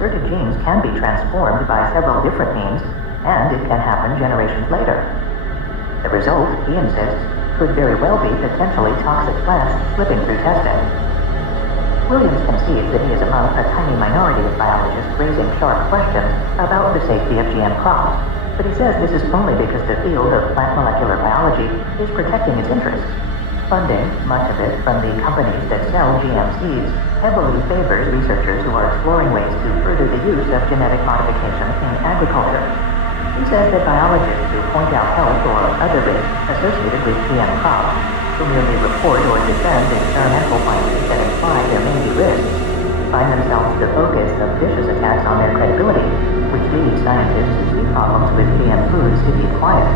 certain genes can be transformed by several different means, and it can happen generations later. The result, he insists, could very well be potentially toxic plants slipping through testing. Williams concedes that he is among a tiny minority of biologists raising sharp questions about the safety of GM crops, but he says this is only because the field of plant molecular biology is protecting its interests. Funding, much of it from the companies that sell GM seeds, heavily favors researchers who are exploring ways to further the use of genetic modification in agriculture. He says that biologists who point out health or other risks associated with GM crops, who merely report or defend experimental findings that imply there may be risks, find themselves the focus of vicious attacks on their credibility, which leads scientists who see problems with GM foods to be quiet.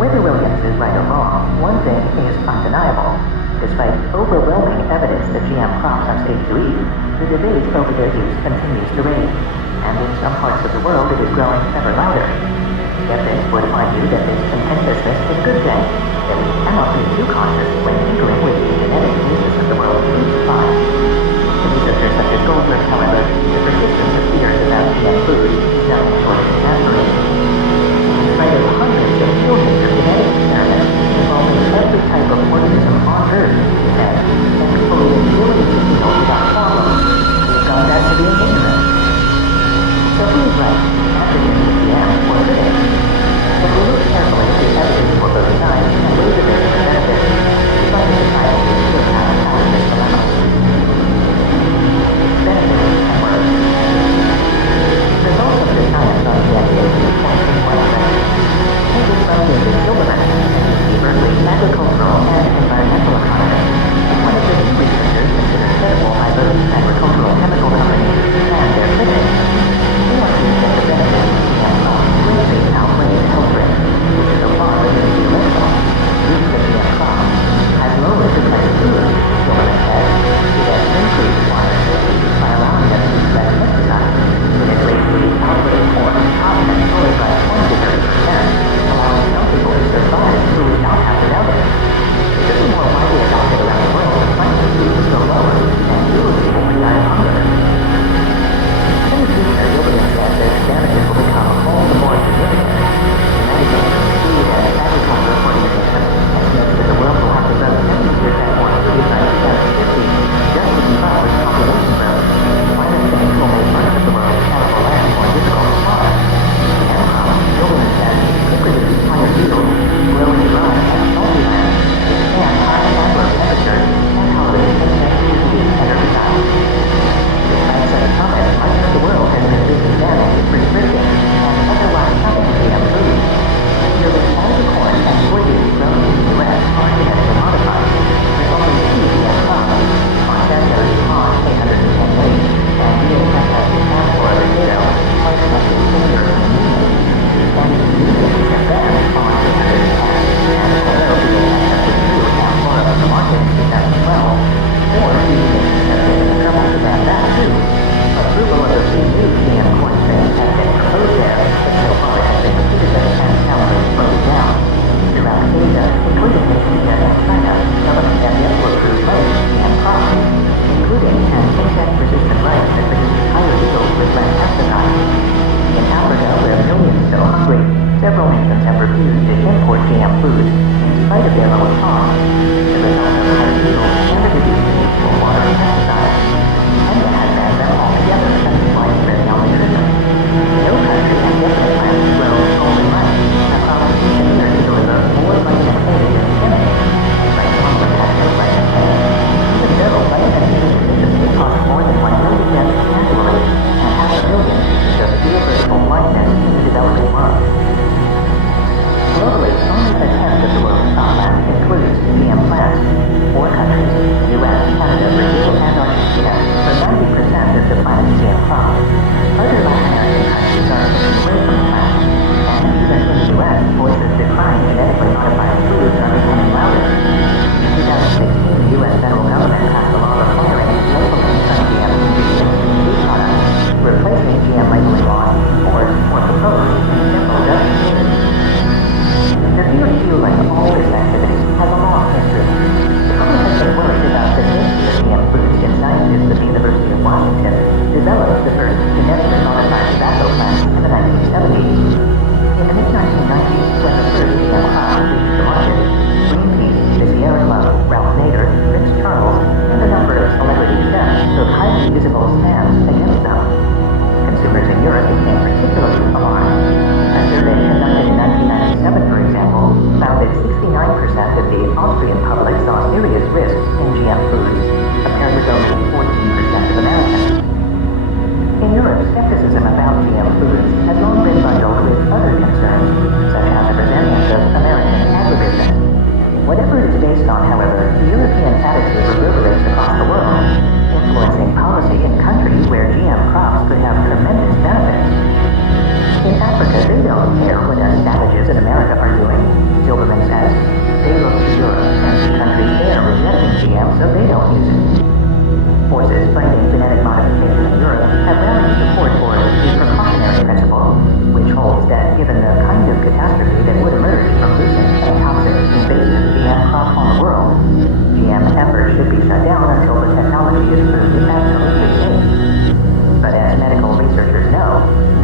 Whether Williams is right or wrong, one thing is undeniable. Despite overwhelming evidence that GM crops are safe to eat, the debate over their use continues to rage, and in some parts of the world it is growing ever louder. Skeptics would argue that this contentiousness is a good thing, that we cannot be too cautious when tinkering with the genetic basis of the world's food supply. To researchers such as Goldberg, however, the persistence of fears about GM foods is nothing short of exasperating. In spite of hundreds of millions of genetic experiments involving every type of organism on Earth, he said, and people live billions of years without problems, we've gone back to being ignorant. So who is right? African GM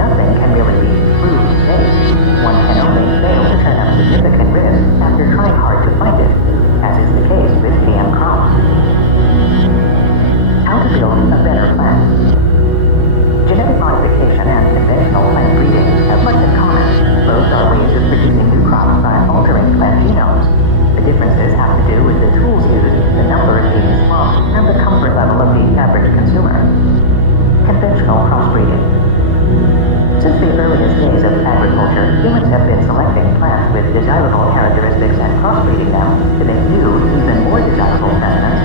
nothing can really be proved safe. One can only fail to turn up significant risk after trying hard to find it, as is the case with GM crops. How to build a better plant. Genetic modification and conventional plant breeding have much in common. Both are ways of producing new crops by altering plant genomes. The differences have to do with the tools used, the number of genes swapped, and the comfort level of the average consumer. Conventional crossbreeding. Since the earliest days of agriculture, humans have been selecting plants with desirable characteristics and crossbreeding them to make new, even more desirable specimens.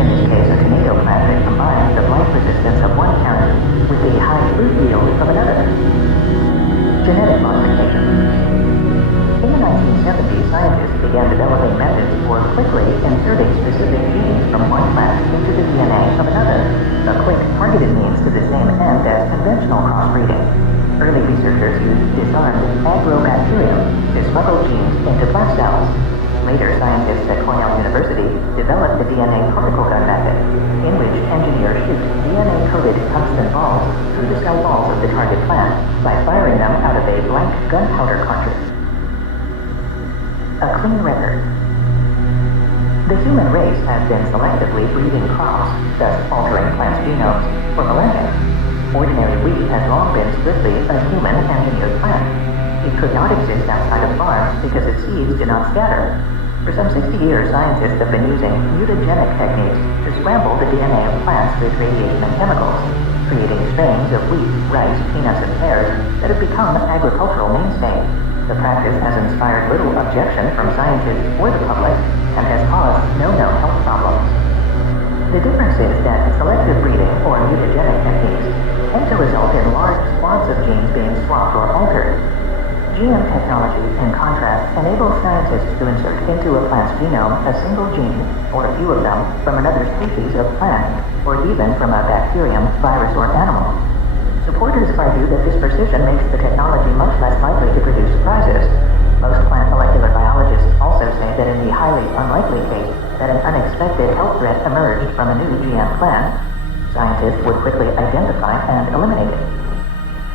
In this case, a tomato plant that combines the blight resistance of one character with the high fruit yield of another. Genetic modification. In the 1970s, scientists began developing methods for quickly inserting specific genes from one plant into the DNA of another, a quick, targeted means to the same end as conventional crossbreeding. Early researchers used disarmed agrobacterium to smuggle genes into plant cells. Later, scientists at Cornell University developed the DNA particle gun method, in which engineers shoot DNA-coated tungsten balls through the cell walls of the target plant by firing them out of a blank gunpowder cartridge. A clean record. The human race has been selectively breeding crops, thus altering plants' genomes, for millennia. Ordinary wheat has long been strictly a human-engineered plant. It could not exist outside of farms because its seeds do not scatter. For some 60 years, scientists have been using mutagenic techniques to scramble the DNA of plants with radiation and chemicals, creating strains of wheat, rice, peanuts, and pears that have become an agricultural mainstay. The practice has inspired little objection from scientists or the public and has caused no known health problems. The difference is that selective breeding or mutagenic techniques tend to result in large swaths of genes being swapped or altered. GM technology, in contrast, enables scientists to insert into a plant's genome a single gene, or a few of them, from another species of plant, or even from a bacterium, virus, or animal. Supporters argue that this precision makes the technology much less likely to produce surprises. Most plant molecular biologists also say that in the highly unlikely case that an unexpected health threat emerged from a new GM plant, scientists would quickly identify and eliminate it.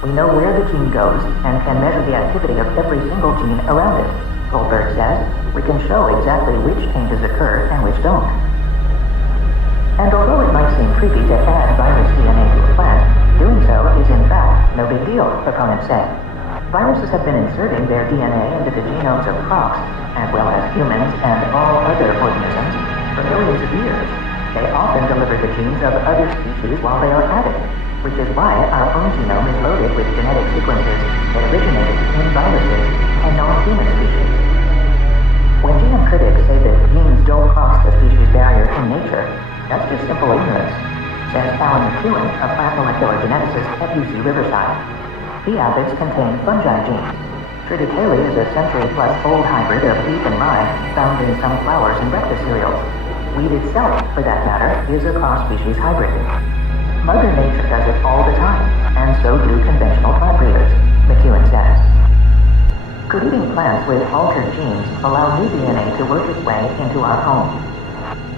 We know where the gene goes and can measure the activity of every single gene around it. Goldberg says, we can show exactly which changes occur and which don't. And although it might seem creepy to add virus DNA to a plant, doing so is in fact no big deal, proponents say. Viruses have been inserting their DNA into the genomes of crops, as well as humans and all other organisms, for millions of years. They often deliver the genes of other species while they are at it, which is why our own genome is loaded with genetic sequences that originated in viruses and non-human species. When GM critics say that genes don't cross the species barrier in nature, that's just simple ignorance, says Alan McEwen, a plant molecular geneticist at UC Riverside. The aphids contain fungi genes. Triticale is a century-plus-old hybrid of wheat and rye found in some flours and breakfast cereals. Wheat itself, for that matter, is a cross-species hybrid. Mother Nature does it all the time, and so do conventional plant breeders, McEwen says. Could eating plants with altered genes allow new DNA to work its way into our home?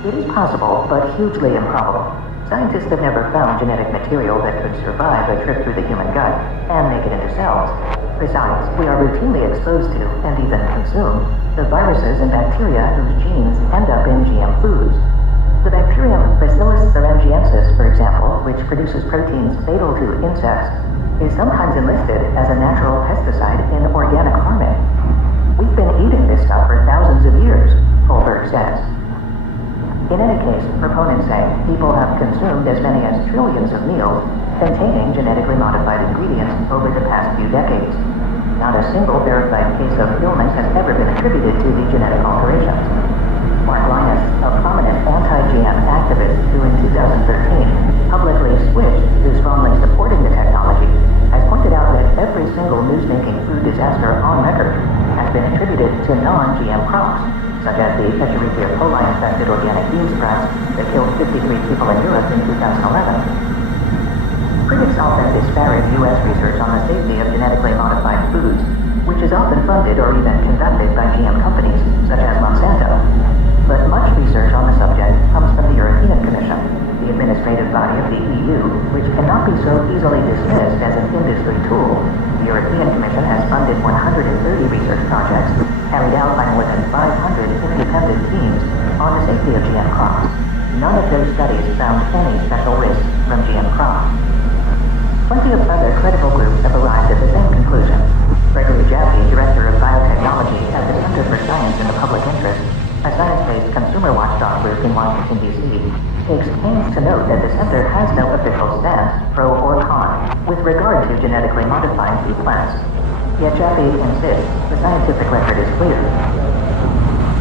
It is possible, but hugely improbable. Scientists have never found genetic material that could survive a trip through the human gut and make it into cells. Besides, we are routinely exposed to, and even consume, the viruses and bacteria whose genes end up in GM foods. The bacterium Bacillus thuringiensis, for example, which produces proteins fatal to insects, is sometimes enlisted as a natural pesticide in organic farming. We've been eating this stuff for thousands of years, Goldberg says. In any case, proponents say people have consumed as many as trillions of meals containing genetically modified ingredients over the past few decades. Not a single verified case of illness has ever been attributed to the genetic alterations. Mark Linus, a prominent anti-GM activist who in 2013 publicly switched to strongly supporting the technology, has pointed out that every single news-making food disaster on record has been attributed to non-GM crops, such as the Escherichia coli-infected organic bean sprouts that killed 53 people in Europe in 2011. Critics often disparage U.S. research on the safety of genetically modified foods, which is often funded or even conducted by GM companies, such as Monsanto. But much research on the subject comes from the European Commission, the administrative body of the EU, which cannot be so easily dismissed as an industry tool European Commission has funded 130 research projects carried out by more than 500 independent teams on the safety of GM crops. None of those studies found any special risks from GM crops. Plenty of other credible groups have arrived at the same conclusion. Gregory Jaffe, Director of Biotechnology at the Center for Science in the Public Interest, a science-based consumer watchdog group in Washington, D.C., takes pains to note that the center has no official stance, pro or con, with regard to genetically modifying food plants. Yet Jaffe insists the scientific record is clear.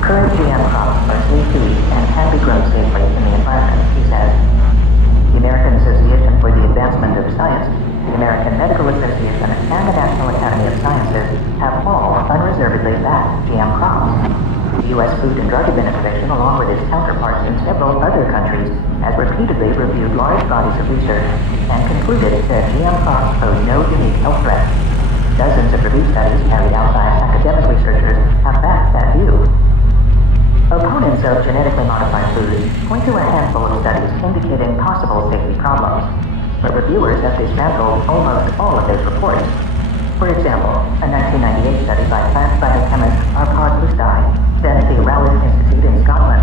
Current GM crops are safe to eat and can be grown safely in the environment, he says. The American Association for the Advancement of Science, the American Medical Association, and the National Academy of Sciences have all unreservedly backed GM crops. The U.S. Food and Drug Administration, along with its counterparts in several other countries, has repeatedly reviewed large bodies of research and concluded that GM crops pose no unique health threat. Dozens of review studies carried out by academic researchers have backed that view. Opponents of genetically modified foods point to a handful of studies indicating possible safety problems, but reviewers have dismantled almost all of those reports. For example, a 1998 study by plant biochemist Arpad Pusztai, then at the Rowland Institute in Scotland,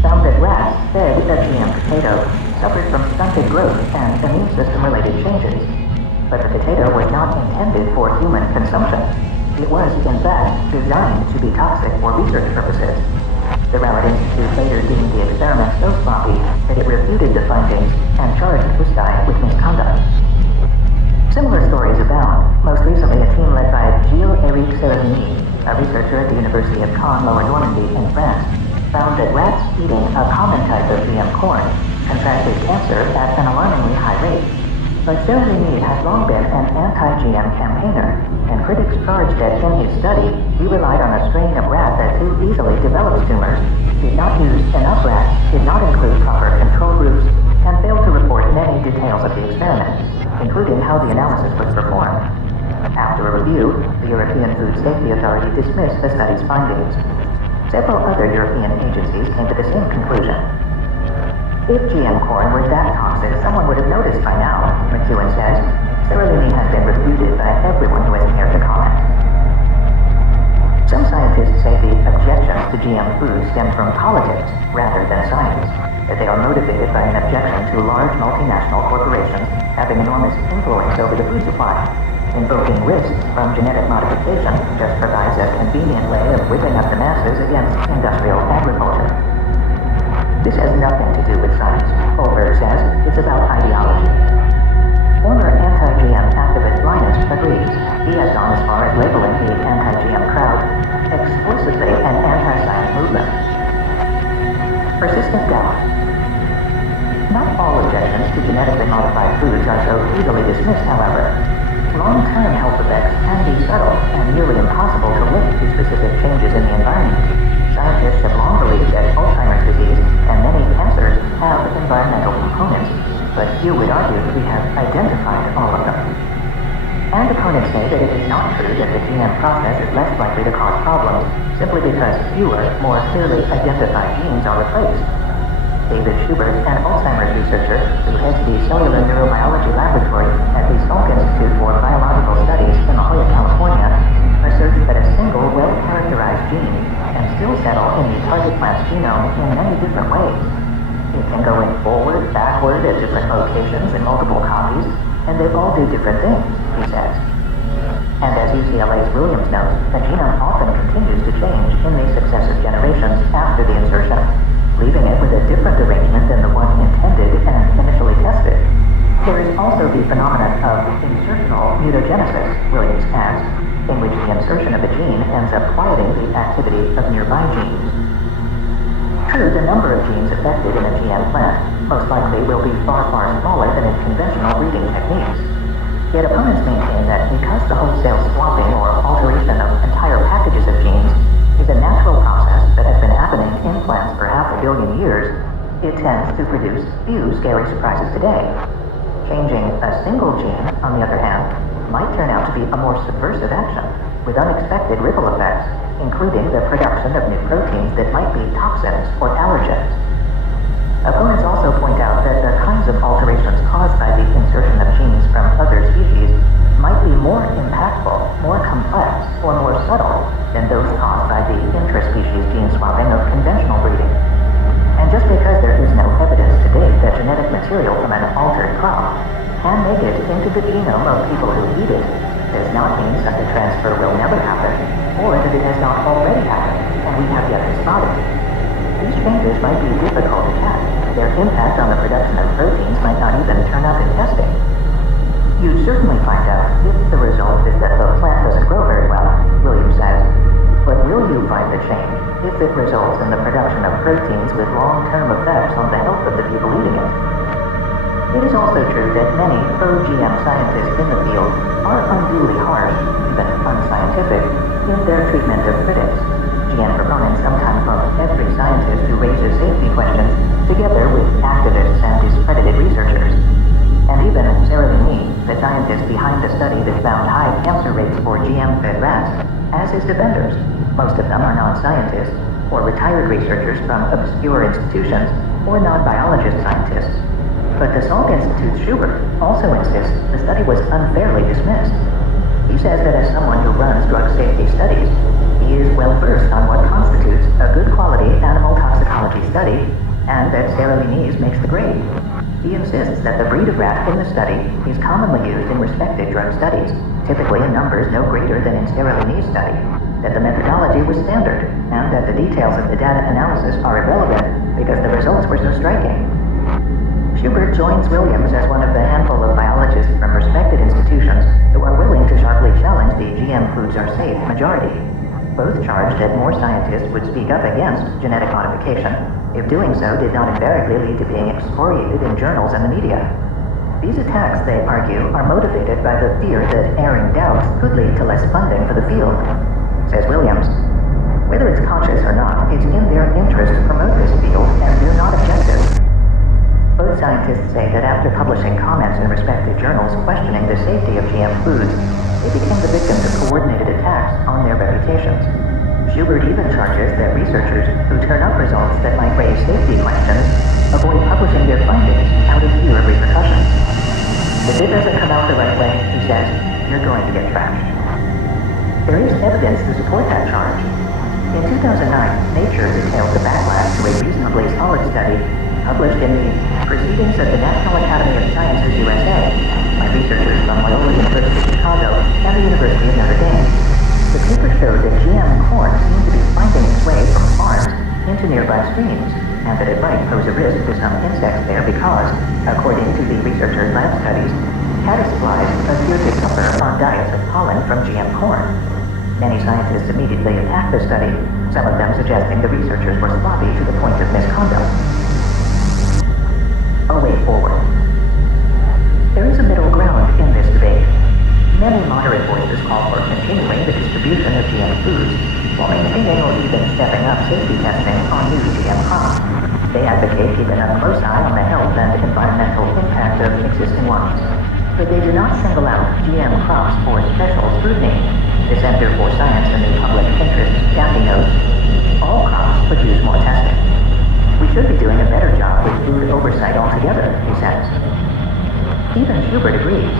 found that rats fed a GM potato suffered from stunted growth and immune system-related changes. But the potato was not intended for human consumption. It was, in fact, designed to be toxic for research purposes. The Rowland Institute later deemed the experiment so sloppy that it refuted the findings and charged Pusztai with misconduct. Similar stories abound. Most recently, a team led by Gilles-Éric Seralini, a researcher at the University of Caen, Lower Normandy in France, found that rats eating a common type of GM corn contracted cancer at an alarmingly high rate. But Seralini has long been an anti-GM campaigner, and critics charged that in his study, he relied on a strain of rat that too easily develops tumors, did not use enough rats, did not include proper control groups, and failed to report many details of the experiment, including how the analysis was performed. After a review, the European Food Safety Authority dismissed the study's findings. Several other European agencies came to the same conclusion. If GM corn were that toxic, someone would have noticed by now, McEwen says. Seralini has been refuted by everyone who has cared to comment. Some scientists say the objections to GM food stem from politics rather than science, that they are motivated by an objection to large multinational corporations having enormous influence over the food supply. Invoking risks from genetic modification just provides a convenient way of whipping up the masses against industrial agriculture. This has nothing to do with science. Holberg says it's about ideology. Former anti-GM activist Linus agrees. He has gone as far as labeling the anti-GM crowd explicitly an anti-science movement. Persistent doubt. Not all objections to genetically modified foods are so easily dismissed, however. Long-term health effects can be subtle and nearly impossible to link to specific changes in the environment. Scientists have long believed that Alzheimer's disease and many cancers have environmental components, but few would argue that we have identified all of them. And opponents say that it is not true that the GM process is less likely to cause problems simply because fewer, more clearly identified genes are replaced. David Schubert, an Alzheimer's researcher who heads the Cellular Neurobiology Laboratory at the Salk Institute for Biological Studies in La Jolla, California, asserts that a single well-characterized gene can still settle in the target plant's genome in many different ways. It can go in forward, backward at different locations in multiple copies, and they all do different things, he says. And as UCLA's Williams notes, the genome often continues to change in the successive generations after the insertion, leaving it with a different arrangement than the one intended and initially tested. There is also the phenomenon of insertional mutagenesis, Williams adds, in which the insertion of a gene ends up quieting the activity of nearby genes. True, the number of genes affected in a GM plant most likely will be far, far smaller than in conventional breeding techniques. Yet opponents maintain that because the wholesale swapping or alteration of entire packages of genes is a natural process that has been happening in plants for 500 million years, it tends to produce few scary surprises today. Changing a single gene, on the other hand, might turn out to be a more subversive action, with unexpected ripple effects, including the production of new proteins that might be toxins or allergens. Opponents also point out that the kinds of alterations caused by the insertion of genes from other species might be more impactful into the genome of people who eat it does not mean such a transfer will never happen, or that it has not already happened, and we have yet to spot it. These changes might be difficult to track. Their impact on the production of proteins might not even turn up in testing. You'd certainly find out if the result is that the plant doesn't grow very well, Williams says. But will you find the change if it results in the production of proteins with long-term effects on the health of the people eating it? It is also true that many pro-GM scientists in the field are unduly harsh, even unscientific, in their treatment of critics. GM proponents sometimes lump every scientist who raises safety questions together with activists and discredited researchers. And even Sarah Lee, the scientist behind the study that found high cancer rates for GM-fed rats, has his defenders. Most of them are non-scientists, or retired researchers from obscure institutions, or non-biologist scientists. But the Salk Institute's Schubert also insists the study was unfairly dismissed. He says that as someone who runs drug safety studies, he is well versed on what constitutes a good quality animal toxicology study, and that Sarah Lee makes the grade. He insists that the breed of rat in the study is commonly used in respected drug studies, typically in numbers no greater than in Sarah Lee's study, that the methodology was standard, and that the details of the data analysis are irrelevant because the results were so striking. Schubert joins Williams as one of the handful of biologists from respected institutions who are willing to sharply challenge the GM foods are safe majority. Both charge that more scientists would speak up against genetic modification if doing so did not invariably lead to being excoriated in journals and the media. These attacks, they argue, are motivated by the fear that airing doubts could lead to less funding for the field. Says Williams, whether it's conscious or not, it's in their interest to promote this field, and they're not objective. Both scientists say that after publishing comments in respected journals questioning the safety of GM foods, they became the victims of coordinated attacks on their reputations. Schubert even charges that researchers who turn up results that might raise safety questions avoid publishing their findings out of fear of repercussions. If it doesn't come out the right way, he says, you're going to get trashed. There is evidence to support that charge. In 2009, Nature detailed the backlash to a reasonably solid study published in the Proceedings of the National Academy of Sciences USA by researchers from Loyola University Chicago and the University of Notre Dame. The paper showed that GM corn seemed to be finding its way from farms into nearby streams, and that it might pose a risk to some insects there because, according to the researchers' lab studies, caddis flies appear to suffer on diets of pollen from GM corn. Many scientists immediately attacked the study, some of them suggesting the researchers were sloppy to the point of misconduct. A way forward. There is a middle ground in this debate. Many moderate voices call for continuing the distribution of GM foods, while maintaining or even stepping up safety testing on new GM crops. They advocate keeping a close eye on the health and environmental impact of existing ones. But they do not single out GM crops for special scrutiny. The Center for Science and the Public Interest County notes, all crops could use more testing. We should be doing a better job with food oversight altogether, he says. Even Schubert agrees.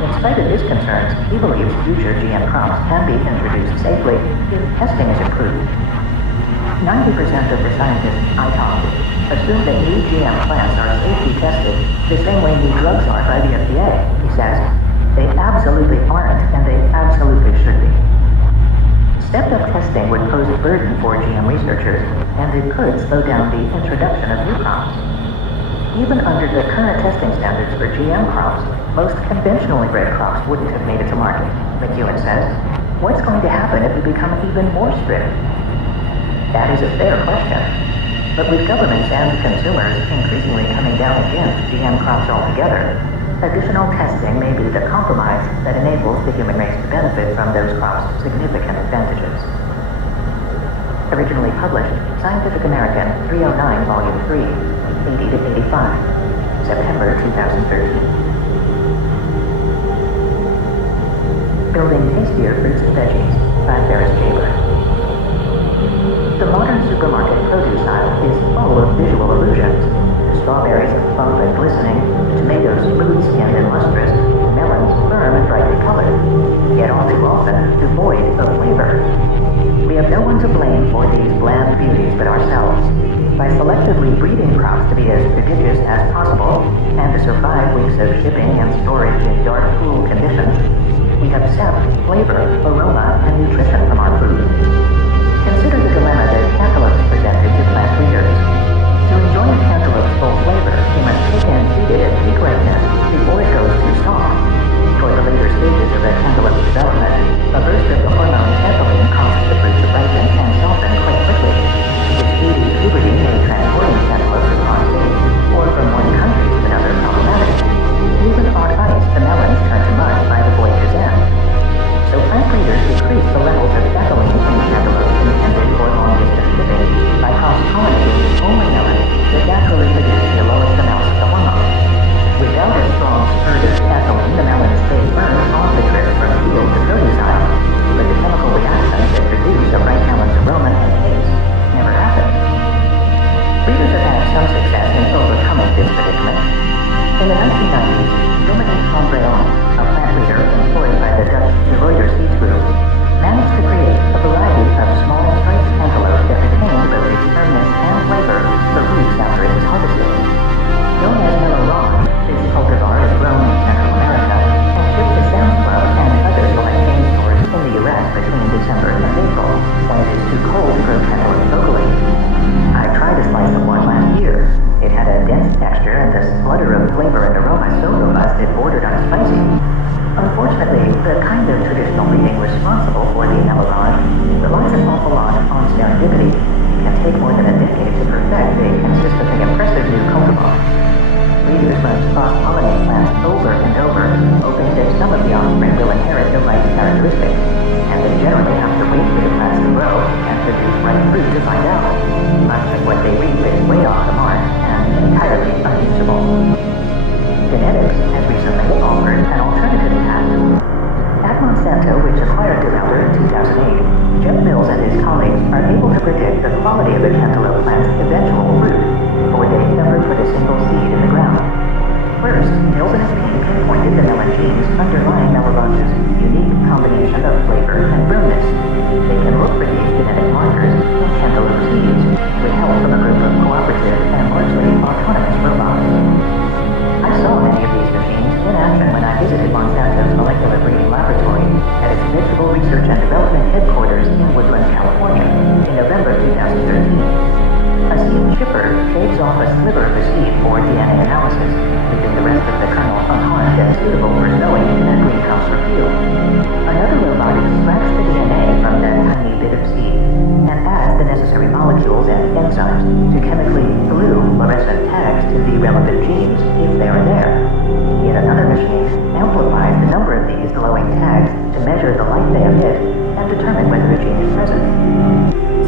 In spite of his concerns, he believes future GM crops can be introduced safely if testing is improved. 90% of the scientists I talked to assume that new GM plants are safety tested the same way new drugs are by the FDA, he says. They absolutely aren't, and they absolutely should be. Stepped-up testing would pose a burden for GM researchers, and it could slow down the introduction of new crops. Even under the current testing standards for GM crops, most conventionally bred crops wouldn't have made it to market, McEwen says. What's going to happen if we become even more strict? That is a fair question. But with governments and consumers increasingly coming down against GM crops altogether, additional testing may be the compromise that enables the human race to benefit from those crops' significant advantages. Originally published, Scientific American 309, Volume 3, 80 to 85, September 2013. Building Tastier Fruits and Veggies by Ferris Jaber. The modern supermarket produce aisle is full of visual illusions. The strawberries are plump and glistening, the tomatoes smooth-skinned and lustrous, the melons firm and brightly colored, yet all too often devoid of flavor. We have no one to blame for these bland beauties but ourselves. by selectively breeding crops to be as prodigious as possible and to survive weeks of shipping and storage in dark, cool conditions, we have sapped flavor, aroma, and nutrition from our food. Consider the dilemma that cantaloupes presented to plant breeders. To enjoy a cantaloupe's full flavor, you must pick and feed it at peak ripeness before it goes too soft. Toward the later stages of a cantaloupe's development, a burst of the hormone ethylene causes the fruit to ripen and soften quite quickly. This speedy puberty made transporting cantaloupes across states, or from one country to another, problematic. Even on ice, the melons turn to mud by the voyage's end. So plant breeders decrease the levels of ethylene in cantaloupes intended for long-distance shipping by cross-pollinating only melons that naturally produce the lowest amounts of the hormone. Without a strong spurt of ethylene, the melons stay firm on the trip from field to produce aisle, but the chemical reactions that produce a ripe melon's aroma and taste never happen. Breeders have had some success in overcoming this predicament. In the 1990s, Dominique Andréon, a plant breeder employed by the Dutch De Ruyter Seeds Group, managed to create a variety of small striped cantaloupe that retained both its firmness and flavor for weeks after it was harvested. Known as Mellow Ron, this cultivar is grown in Central America and shipped to Sam's Club and other select chain stores in the U.S. between December and April, when it is too cold to grow cantaloupe locally. I tried a slice of one last year. It had a dense texture and a splutter of flavor and aroma so robust it bordered on spicy. Unfortunately, the kind of traditional breeding responsible for the Mellow relies an awful lot on serendipity. It can take more than a decade to perfect a consistently impressive new cultivar. Breeders must cross-pollinate plants over and over, hoping that some of the offspring will inherit the right characteristics, and they generally have to wait for the plants to grow and produce ripe fruit to find out. Much of what they reap is way off the mark and entirely unusable. Genetics has recently offered an alternative path. At Monsanto, which acquired DeRuyter in 2008, Jeff Mills and his colleagues are able to predict the quality of the cantaloupe plant's eventual fruit before they ever put a single seed in the ground. First, Mills and his team pinpointed the melon genes underlying Mellow-Ron's unique combination of flavor and firmness. They can look for these genetic markers in cantaloupe seeds with help from a group of cooperative and largely autonomous robots. I saw many of these machines in action when I visited Monsanto's molecular breeding laboratory at its Vegetable Research and Development headquarters in Woodland, California, in November 2013. A seed chipper shaves off a sliver of the seed for DNA analysis, leaving the rest of the kernel unharmed and suitable for sowing in a greenhouse or field. Another robot extracts the DNA from that tiny bit of seed and adds the necessary molecules and enzymes to chemically glue fluorescent tags to the relevant genes if they are there. Yet another machine amplifies the number of these glowing tags to measure the light they emit and determine whether a gene is present.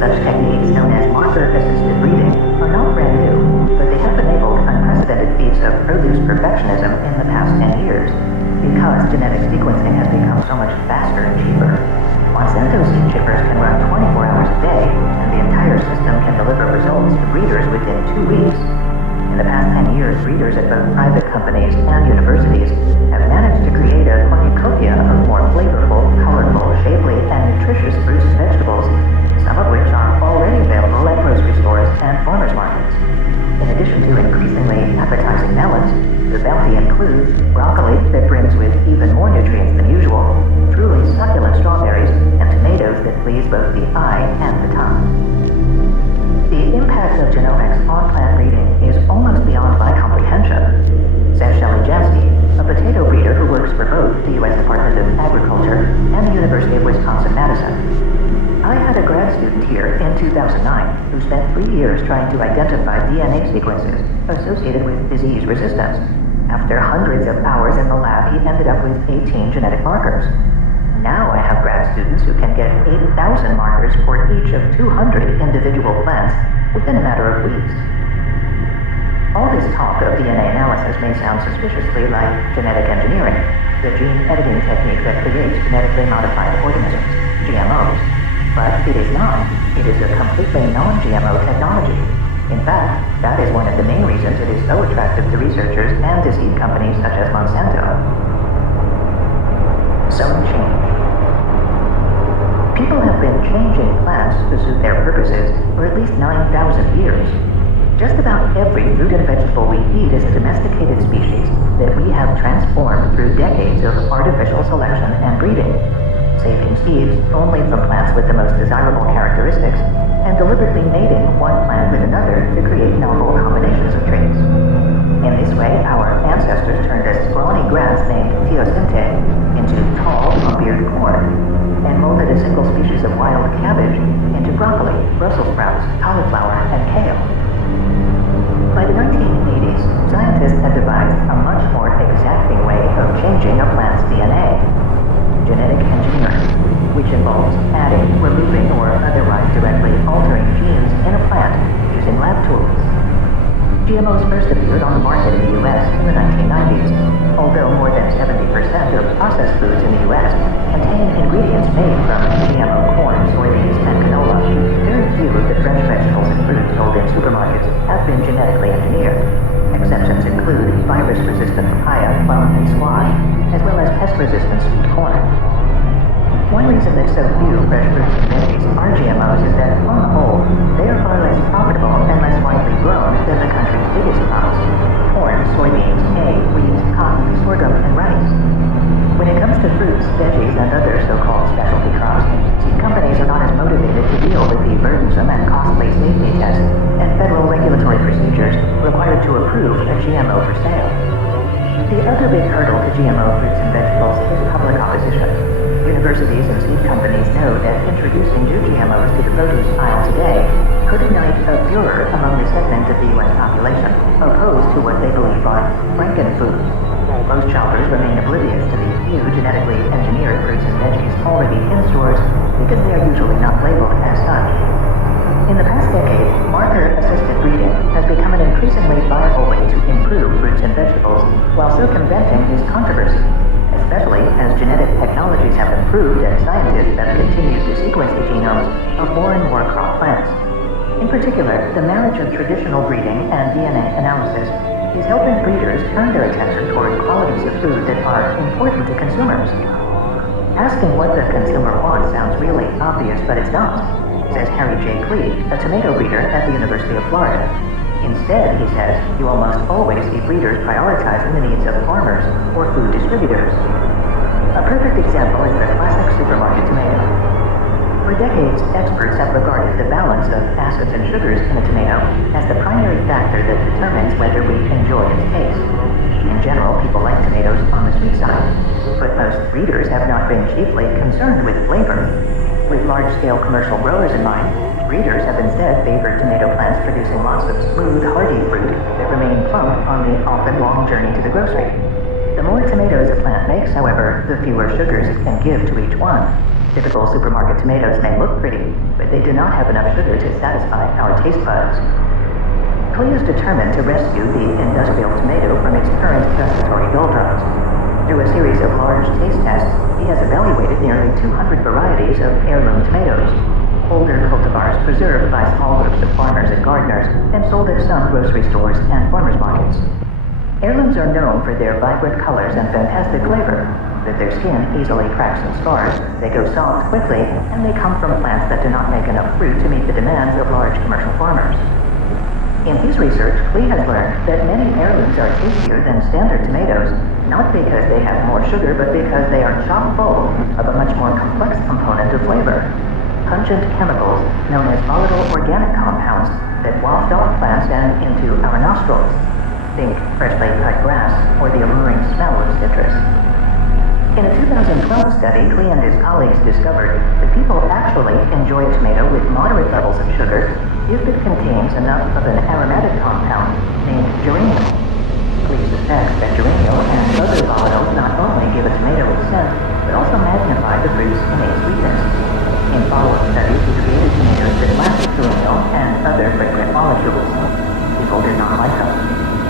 Such techniques, known as marker-assisted breeding, are not brand new, but they have enabled unprecedented feats of produce perfectionism in the past 10 years, because genetic sequencing has become so much faster and cheaper. Monsanto seed chippers can run 24 hours a day, and the entire system can deliver results to breeders within 2 weeks. In the past 10 years, breeders at both private companies and universities have managed to create a cornucopia of more flavorful, colorful, shapely, and nutritious fruits and vegetables, some of which are already available at grocery stores and farmers markets. In addition to increasingly appetizing melons, the bounty includes broccoli that brims with even more nutrients than usual, truly succulent strawberries, and tomatoes that please both the eye and the tongue. The impact of genomics on plant breeding is almost beyond my comprehension, says Shelley Jansky, a potato breeder who works for both the U.S. Department of Agriculture and the University of Wisconsin-Madison. I had a grad student here in 2009 who spent 3 years trying to identify DNA sequences associated with disease resistance. After hundreds of hours in the lab, he ended up with 18 genetic markers. Now I have grad students who can get 8,000 markers for each of 200 individual plants within a matter of weeks. All this talk of DNA analysis may sound suspiciously like genetic engineering, the gene editing technique that creates genetically modified organisms, GMOs. But it is not. It is a completely non-GMO technology. In fact, that is one of the main reasons it is so attractive to researchers and to seed companies such as Monsanto. Sowing change. People have been changing plants to suit their purposes for at least 9,000 years. Just about every fruit and vegetable we eat is a domesticated species that we have transformed through decades of artificial selection and breeding, saving seeds only from plants with the most desirable characteristics, and deliberately mating one plant with another to create novel combinations of traits. In this way, our ancestors turned a scrawny grass named teosinte into tall, plump-eared corn, and molded a single species of wild cabbage into broccoli, Brussels sprouts, cauliflower, and kale. By the 1980s, scientists had devised a much more exacting way of changing a plant's DNA, genetic engineering, which involves adding, removing, or otherwise directly altering genes in a plant using lab tools. GMOs first appeared on the market in the U.S. in the 1990s, although more than 70% of processed foods in the U.S. contain ingredients made from GMO corn, soybeans, and canola. Very few of the fresh vegetables and fruits sold in supermarkets have been genetically engineered. Exceptions include virus-resistant papaya, plum, and squash, as well as pest-resistant sweet corn. One reason that so few fresh fruits and veggies are GMOs is that, on the whole, they are far less profitable and less widely grown than the country's biggest crops: corn, soybeans, hay, wheat, cotton, sorghum, and rice. When it comes to fruits, veggies, and other so-called specialty crops, seed companies are not as motivated to deal with the burdensome and costly safety tests and federal regulatory procedures required to approve a GMO for sale. The other big hurdle to GMO fruits and vegetables is public opposition. Universities and seed companies know that introducing new GMOs to the produce aisle today could ignite a furor among the segment of the U.S. population opposed to what they believe are frankenfoods. Most shoppers remain oblivious to the few genetically engineered fruits and veggies already in stores because they are usually not labeled as such. In the past decade, marker-assisted breeding has become an increasingly viable way to improve fruits and vegetables while circumventing this controversy, especially as genetic technologies have improved and scientists have continued to sequence the genomes of more and more crop plants. In particular, the marriage of traditional breeding and DNA analysis is helping breeders turn their attention toward qualities of food that are important to consumers. Asking what the consumer wants sounds really obvious, but it's not, says Harry J. Clee, a tomato breeder at the University of Florida. Instead, he says, you almost always see breeders prioritizing the needs of farmers or food distributors. A perfect example is the classic supermarket tomato. For decades, experts have regarded the balance of acids and sugars in a tomato as the primary factor that determines whether we enjoy its taste. In general, people like tomatoes on the sweet side, but most breeders have not been chiefly concerned with flavor. With large-scale commercial growers in mind, breeders have instead favored tomato plants producing lots of smooth, hardy fruit that remain plump on the often long journey to the grocery. The more tomatoes a plant makes, however, the fewer sugars it can give to each one. Typical supermarket tomatoes may look pretty, but they do not have enough sugar to satisfy our taste buds. Clee is determined to rescue the industrial tomato from its current gustatory doldrums. Through a series of large taste tests, he has evaluated nearly 200 varieties of heirloom tomatoes, older cultivars preserved by small groups of farmers and gardeners and sold at some grocery stores and farmers markets. Heirlooms are known for their vibrant colors and fantastic flavor, that their skin easily cracks and scars, they go soft quickly, and they come from plants that do not make enough fruit to meet the demands of large commercial farmers. In his research, Clee has learned that many heirlooms are tastier than standard tomatoes, not because they have more sugar, but because they are chock full of a much more complex component of flavor: pungent chemicals known as volatile organic compounds that waft off plants and into our nostrils. Think freshly cut grass or the alluring smell of citrus. In a 2012 study, Clee and his colleagues discovered that people actually enjoy a tomato with moderate levels of sugar if it contains enough of an aromatic compound named geraniol. Clee suspects that geraniol and other volatiles not only give a tomato its scent, but also magnify the fruit's innate sweetness. In follow-up studies, he created tomatoes that lacked geraniol and other fragrant molecules. People did not like them.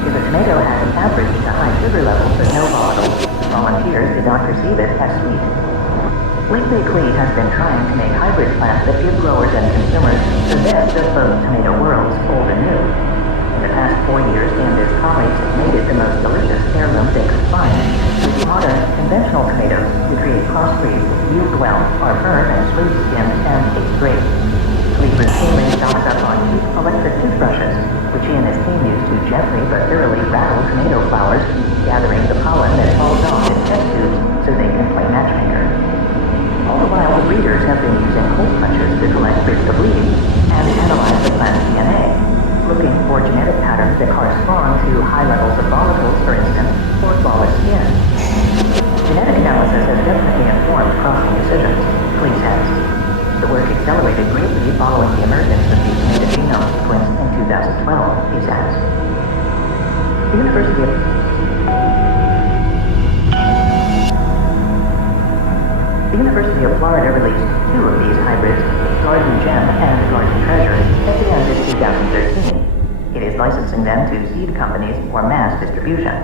If a tomato had average to high sugar levels but no volatiles, volunteers did not perceive it as sweet. Lately, Clee has been trying to make hybrid plants that give growers and consumers the best of both tomato worlds, old and new. In the past 4 years, he and his colleagues have made it the most delicious heirloom they could find. With modern, conventional tomatoes, to create crossbreeds that yield well, are firm and smooth-skinned, and taste great. Clee routinely stocks up on cheap electric toothbrushes, which he and his team use to gently but thoroughly rattle tomato flowers, gathering the pollen that falls off in test tubes so they can play matchmaker. All the while, the breeders have been using hole punches to collect bits of leaves and analyze the plant's DNA, looking for genetic patterns that correspond to high levels of volatiles, for instance, or flawless skin. Genetic analysis has definitely informed crossing decisions, Clee says. The work accelerated greatly following the emergence of the genetic genome sequence in 2012, he says. The University of Florida released 2 of these hybrids, Garden Gem and Garden Treasure, at the end of 2013. It is licensing them to seed companies for mass distribution.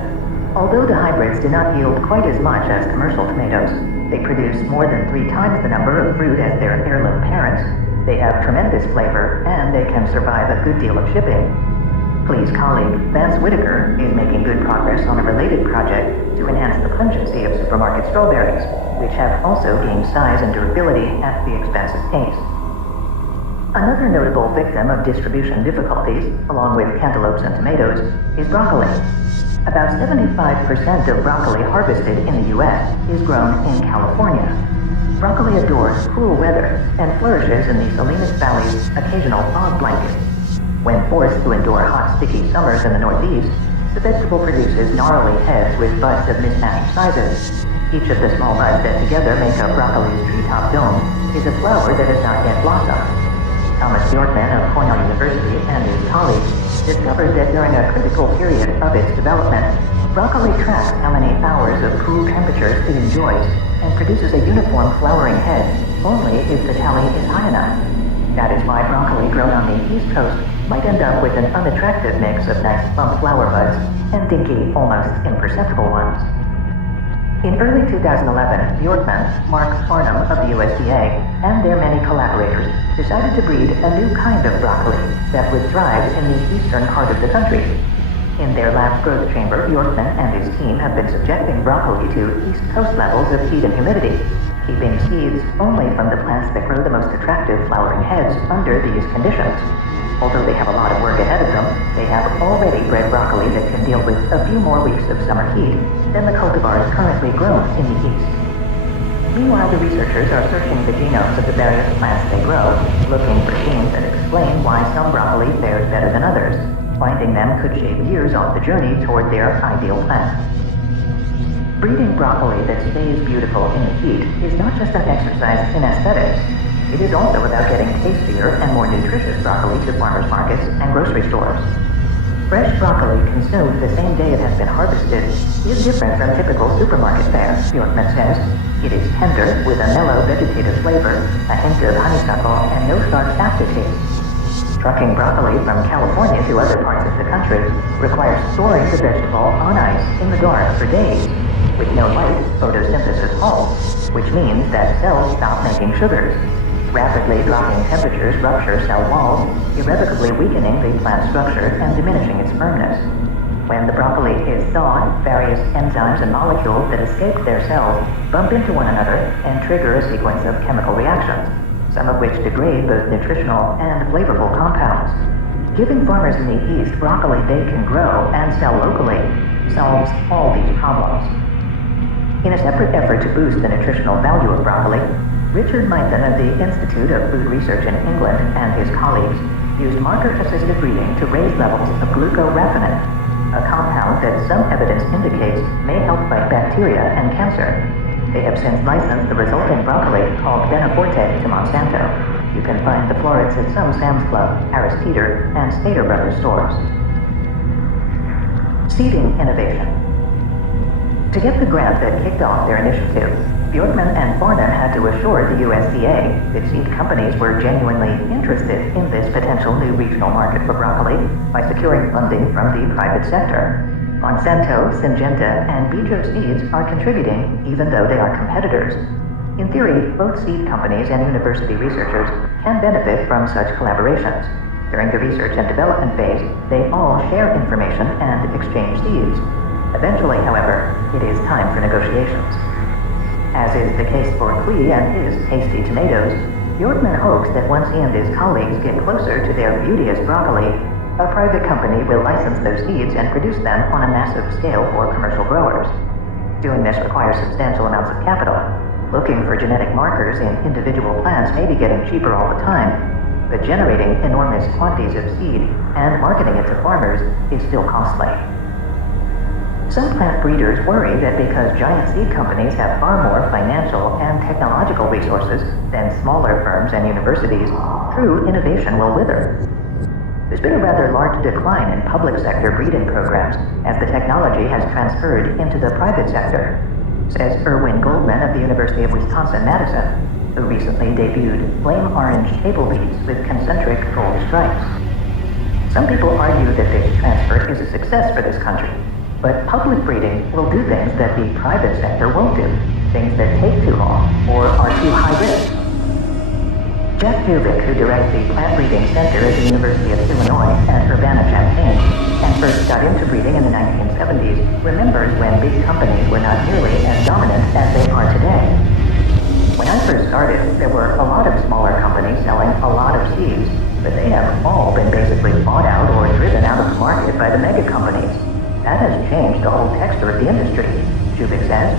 Although the hybrids do not yield quite as much as commercial tomatoes, they produce more than 3 times the number of fruit as their heirloom parents. They have tremendous flavor, and they can survive a good deal of shipping. Clee's colleague, Vance Whitaker, is making good progress on a related project to enhance the pungency of supermarket strawberries, which have also gained size and durability at the expense of taste. Another notable victim of distribution difficulties, along with cantaloupes and tomatoes, is broccoli. About 75% of broccoli harvested in the U.S. is grown in California. Broccoli adores cool weather and flourishes in the Salinas Valley's occasional fog blanket. When forced to endure hot, sticky summers in the Northeast, the vegetable produces gnarly heads with buds of mismatched sizes. Each of the small buds that together make up broccoli's treetop dome is a flower that has not yet blossomed. Thomas Bjorkman of Cornell University and his colleagues discovered that during a critical period of its development, broccoli tracks how many hours of cool temperatures it enjoys and produces a uniform flowering head only if the tally is high enough. That is why broccoli grown on the East Coast might end up with an unattractive mix of nice plump flower buds and dinky, almost imperceptible ones. In early 2011, Bjorkman, Mark Farnham of the USDA, and their many collaborators decided to breed a new kind of broccoli that would thrive in the eastern part of the country. In their lab's growth chamber, Bjorkman and his team have been subjecting broccoli to East Coast levels of heat and humidity, keeping seeds only from the plants that grow the most attractive flowering heads under these conditions. Although they have a lot of work ahead of them, they have already bred broccoli that can deal with a few more weeks of summer heat than the cultivars currently grown in the East. Meanwhile, the researchers are searching the genomes of the various plants they grow, looking for genes that explain why some broccoli fares better than others. Finding them could shave years off the journey toward their ideal plant. Breeding broccoli that stays beautiful in the heat is not just an exercise in aesthetics. It is also about getting tastier and more nutritious broccoli to farmers markets and grocery stores. Fresh broccoli consumed the same day it has been harvested is different from typical supermarket fare, Bjorkman says. It is tender with a mellow vegetative flavor, a hint of honeysuckle, and no sharp aftertaste. Trucking broccoli from California to other parts of the country requires storing the vegetable on ice in the dark for days, with no light, photosynthesis halts, which means that cells stop making sugars. Rapidly dropping temperatures rupture cell walls, irrevocably weakening the plant structure and diminishing its firmness. When the broccoli is thawed, various enzymes and molecules that escape their cells bump into one another and trigger a sequence of chemical reactions, some of which degrade both nutritional and flavorful compounds. Giving farmers in the East broccoli they can grow and sell locally solves all these problems. In a separate effort to boost the nutritional value of broccoli, Richard Mythen of the Institute of Food Research in England and his colleagues used marker-assisted breeding to raise levels of glucoraphanin, a compound that some evidence indicates may help fight bacteria and cancer. They have since licensed the resulting broccoli called Beneforte to Monsanto. You can find the florets at some Sam's Club, Harris Teeter, and Stater Brothers stores. Seeding innovation. To get the grant that kicked off their initiative, Bjorkman and Farnham had to assure the USDA that seed companies were genuinely interested in this potential new regional market for broccoli by securing funding from the private sector. Monsanto, Syngenta, and Bejo Seeds are contributing even though they are competitors. In theory, both seed companies and university researchers can benefit from such collaborations. During the research and development phase, they all share information and exchange seeds. Eventually, however, it is time for negotiations. As is the case for Clee and his tasty tomatoes, Bjorkman hopes that once he and his colleagues get closer to their beauteous broccoli, a private company will license those seeds and produce them on a massive scale for commercial growers. Doing this requires substantial amounts of capital. Looking for genetic markers in individual plants may be getting cheaper all the time, but generating enormous quantities of seed and marketing it to farmers is still costly. Some plant breeders worry that because giant seed companies have far more financial and technological resources than smaller firms and universities, true innovation will wither. There's been a rather large decline in public sector breeding programs as the technology has transferred into the private sector, says Erwin Goldman of the University of Wisconsin-Madison, who recently debuted flame orange table beets with concentric gold stripes. Some people argue that this transfer is a success for this country, but public breeding will do things that the private sector won't do, things that take too long or are too high risk. Jack Dubik, who directs the Plant Breeding Center at the University of Illinois at Urbana-Champaign and first got into breeding in the 1970s, remembers when big companies were not nearly as dominant as they are today. When I first started, there were a lot of smaller companies selling a lot of seeds, but they have all been basically bought out or driven out of the market by the mega companies. That has changed the whole texture of the industry, Dubik says.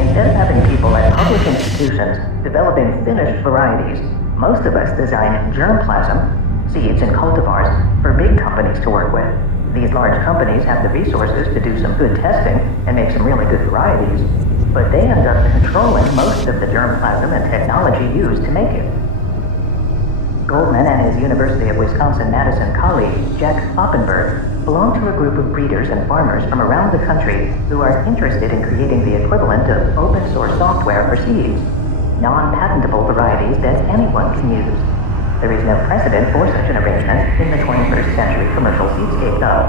Instead of having people at public institutions developing finished varieties, most of us design germplasm, seeds and cultivars, for big companies to work with. These large companies have the resources to do some good testing and make some really good varieties, but they end up controlling most of the germplasm and technology used to make it. Goldman and his University of Wisconsin-Madison colleague, Jack Oppenberg, belong to a group of breeders and farmers from around the country who are interested in creating the equivalent of open-source software for seeds, non-patentable varieties that anyone can use. There is no precedent for such an arrangement in the 21st century commercial seedscape, though.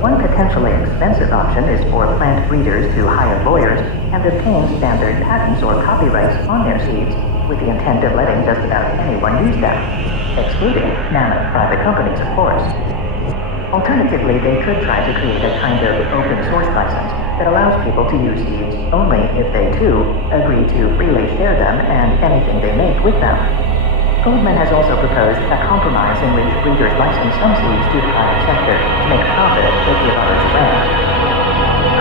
One potentially expensive option is for plant breeders to hire lawyers and obtain standard patents or copyrights on their seeds with the intent of letting just about anyone use them, excluding mammoth private companies, of course. Alternatively, they could try to create a kind of open source license that allows people to use seeds only if they too agree to freely share them and anything they make with them. Goldman has also proposed a compromise in which breeders license some seeds to the private sector to make a profit but give others away.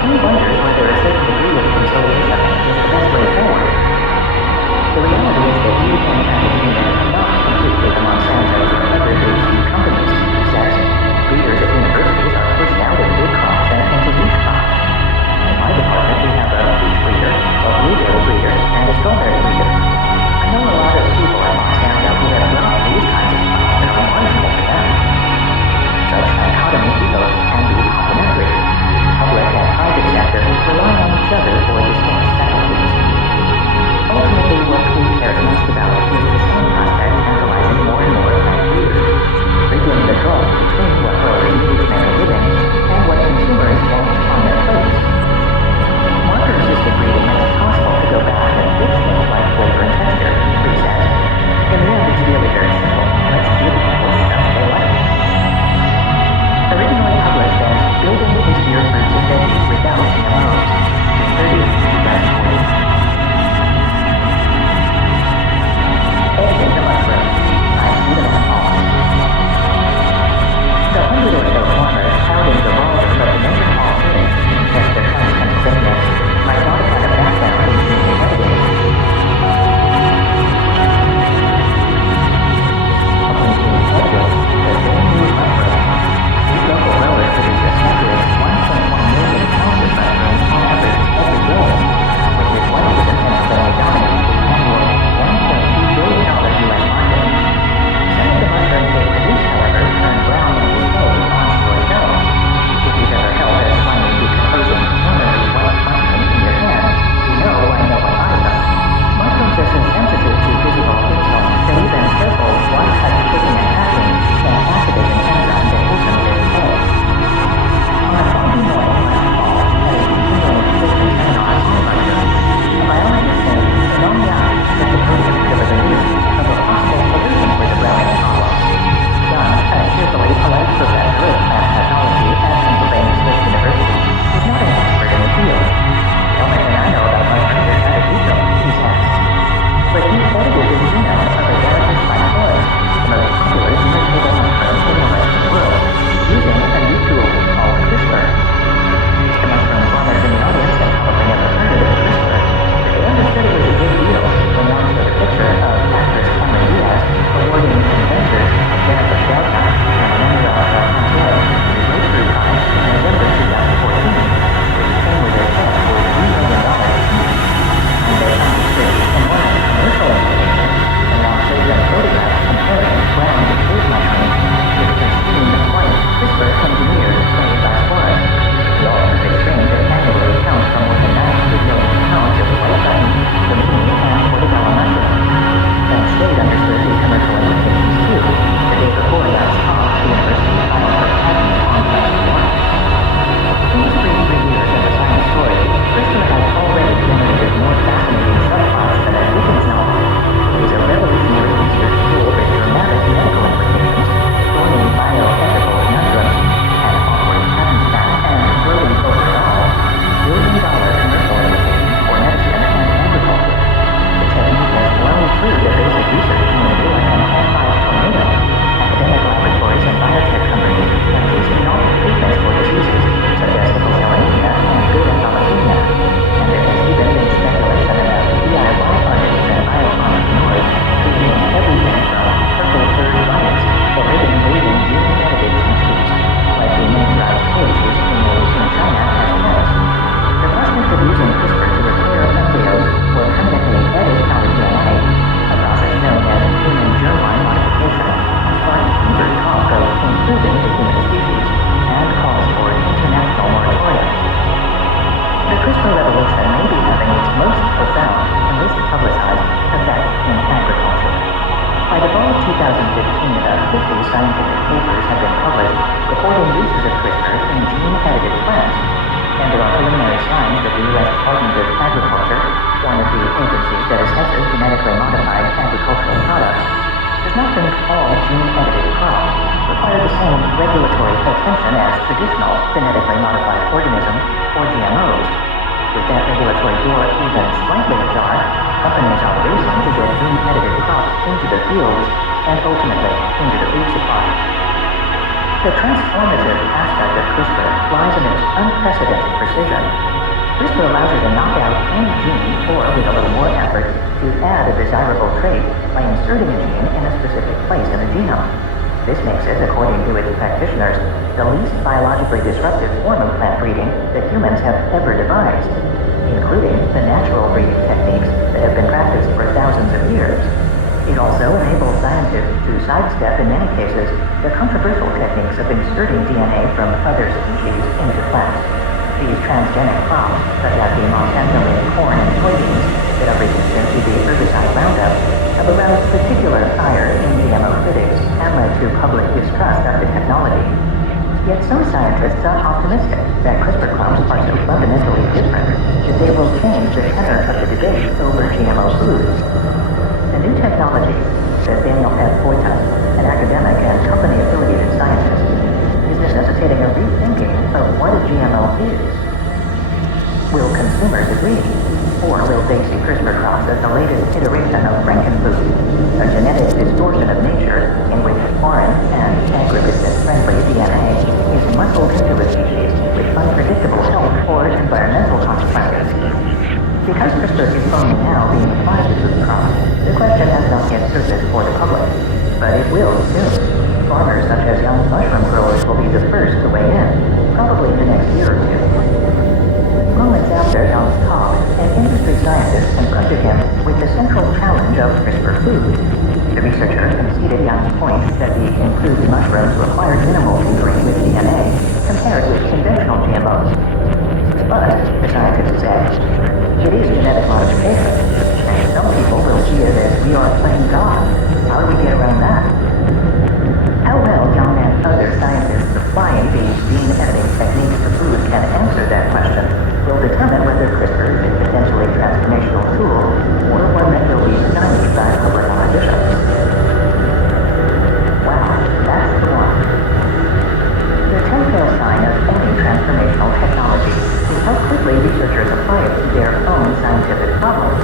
He wonders whether a certain degree of conciliation is the best way forward. The reality is that wheat and academia cannot compete with the Monsantos and other big seed companies, he says. Breeders at universities are pushed out of big crops and into niche crops. In my department, we have a peach breeder, a blueberry breeder, and a strawberry breeder. I know a lot of people at Monsanto who have grown these kinds of crops that are marginal to them. Such dichotomy ethos can be complementary. Public and private sector rely on each other for distinct specialties. Ultimately, what we about 50 scientific papers have been published reporting uses of CRISPR in gene-edited plants, and there are preliminary signs that the U.S. Department of Agriculture, one of the agencies that assesses genetically modified agricultural products, does not think all gene-edited crops require the same regulatory attention as traditional genetically modified organisms or GMOs. With that regulatory door even slightly ajar, companies are racing to get gene-edited crops into the fields and ultimately into the food supply. The transformative aspect of CRISPR lies in its unprecedented precision. CRISPR allows you to knock out any gene, or with a little more effort, to add a desirable trait by inserting a gene in a specific place in the genome. This makes it, according to its practitioners, the least biologically disruptive form of plant breeding that humans have ever devised, including the natural breeding techniques that have been practiced for thousands of years. It also enables scientists to sidestep, in many cases, the controversial techniques of inserting DNA from other species into plants. These transgenic crops, such as the Monsanto in corn and soybeans that are resistant to the herbicide Roundup, have aroused particular ire in GMO critics and led to public distrust of the technology. Yet some scientists are optimistic that CRISPR crops are so fundamentally different that they will change the tenor of the debate over GMO foods. The new technology, says Daniel F. Boytas, an academic and company-affiliated scientist, is necessitating a rethinking of what a GMO is. Will consumers agree? Or will they see CRISPR crops as the latest iteration of Frankenfood, a genetic distortion of nature in which foreign and agribusiness-friendly DNA is muscled into a species with unpredictable health or environmental consequences? Because CRISPR is only now being applied to food crops, the question has not yet surfaced for the public, but it will soon. Farmers such as young mushroom growers will be the first to weigh in, probably in the next year or two. Moments after Young's talk, an industry scientist confronted him with the central challenge of CRISPR food. The researcher conceded Young's point that the improved mushrooms required minimal tinkering with DNA compared with conventional GMOs. But, the scientist said, it is genetic modification, and some people will see it as we are playing God. How do we get around that? How well Young and other scientists applying these gene editing techniques to food can answer that question will determine whether CRISPR is a potentially transformational tool or one that will be stymied by public opposition. Wow, that's the one. The telltale sign of any transformational technology is how quickly researchers apply it to their own scientific problems.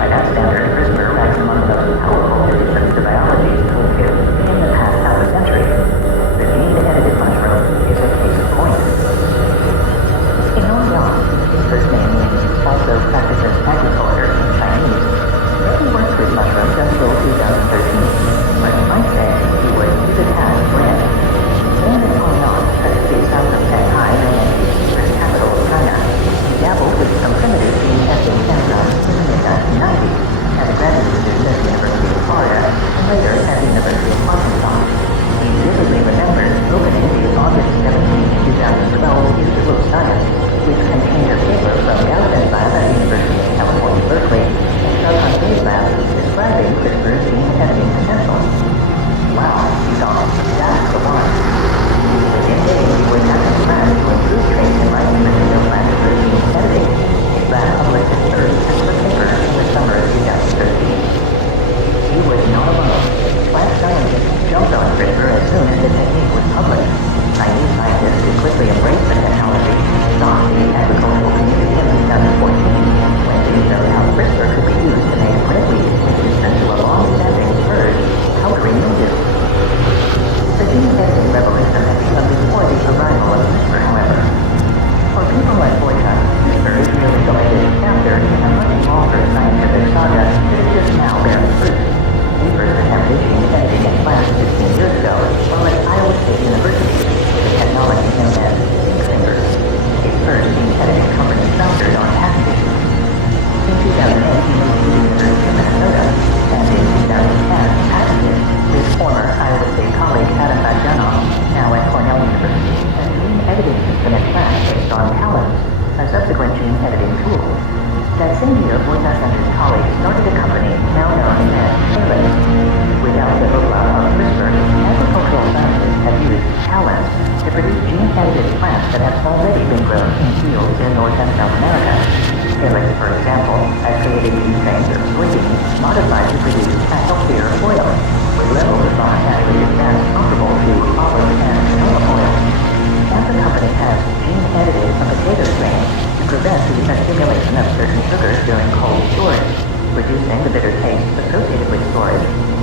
By that standard, CRISPR ranks among the most powerful additions to biology's toolkit in the past half a century. The gene-edited mushroom is a case in point. Yang, his first name means also practices agriculture in Chinese, never worked with mushrooms until 2013, but you might say he was to the task when, born in Hong a city south of Shanghai known as the secret capital of China, he dabbled with some primitive gene editing enzymes in the mid-1990s as a graduate student at the University of Florida and later at the University of Arkansas. He vividly remembers opening the August 17, 2012 issue of Science, which contained a paper from Gauss's lab at the University of California, Berkeley, and Charles Hayes' lab describing CRISPR's gene editing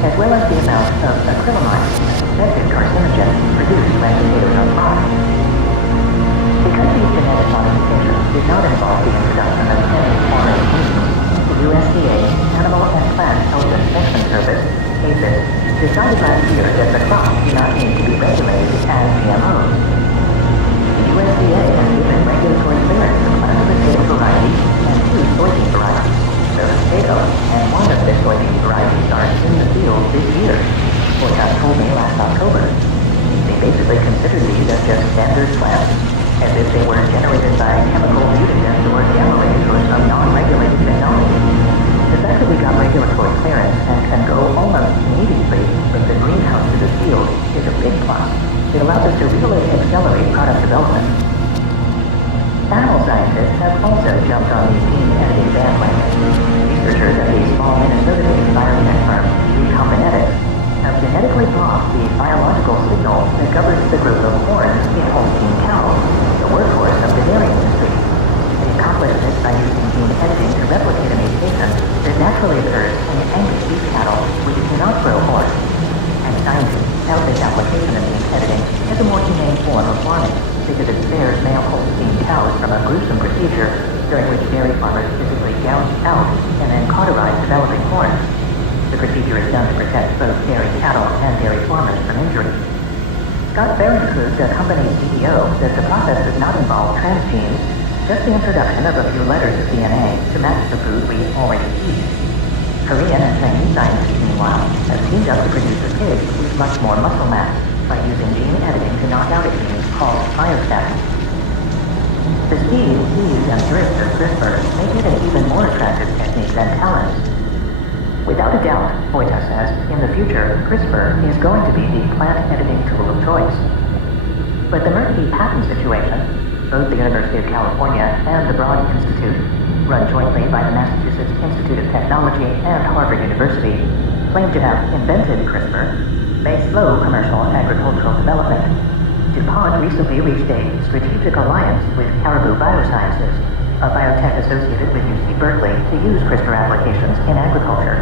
as well as the amount of acrylamide, a suspected carcinogen, produced when potatoes are fried. Because these genetic modifications did not involve the introduction of any foreign genes, the USDA Animal and Plant Health Inspection Service, APHIS, decided last year that the crops do not need to be regulated as GMOs. The USDA has given regulatory clearance to plant a potato variety and 2 soybean varieties, the potato, and one of the soybean varieties are in the field this year. Forecast told me last October. They basically considered these as just standard plants, as if they were generated by chemical mutagens or gamma rays or some non-regulated technology. The fact that we got regulatory clearance and can go almost immediately from the greenhouse to the field is a big plus. It allows us to really accelerate product development. Animal scientists have also jumped on these gene editing bandwagon. Researchers at the small Minnesota-based biotech firm Recombinetics have genetically blocked the biological signal that governs the growth of horns in Holstein cows, the workhorse of the dairy industry. They accomplished this by using gene editing to replicate a mutation that naturally occurs in Angus beef cattle which do not grow horns. And scientists tout this application of gene editing as a more humane form of farming because it spares male Holstein cows from a gruesome procedure during which dairy farmers physically gouge out and then cauterize developing horns. The procedure is done to protect both dairy cattle and dairy farmers from injury. Scott Berenkrug, the company's CEO, says the process does not involve transgenes, just the introduction of a few letters of DNA to match the food we already eat. Korean and Chinese scientists, meanwhile, have teamed up to produce a pig with much more muscle mass by using gene editing to knock out a gene called myostatin. The speed, ease, and drift of CRISPR make it an even more attractive technique than talent. Without a doubt, Boita says, in the future, CRISPR is going to be the plant editing tool of choice. But the murky patent situation, both the University of California and the Broad Institute, run jointly by the Massachusetts Institute of Technology and Harvard University, claim to have invented CRISPR, may slow commercial agricultural development. DuPont recently reached a strategic alliance with Caribou Biosciences, a biotech associated with UC Berkeley, to use CRISPR applications in agriculture.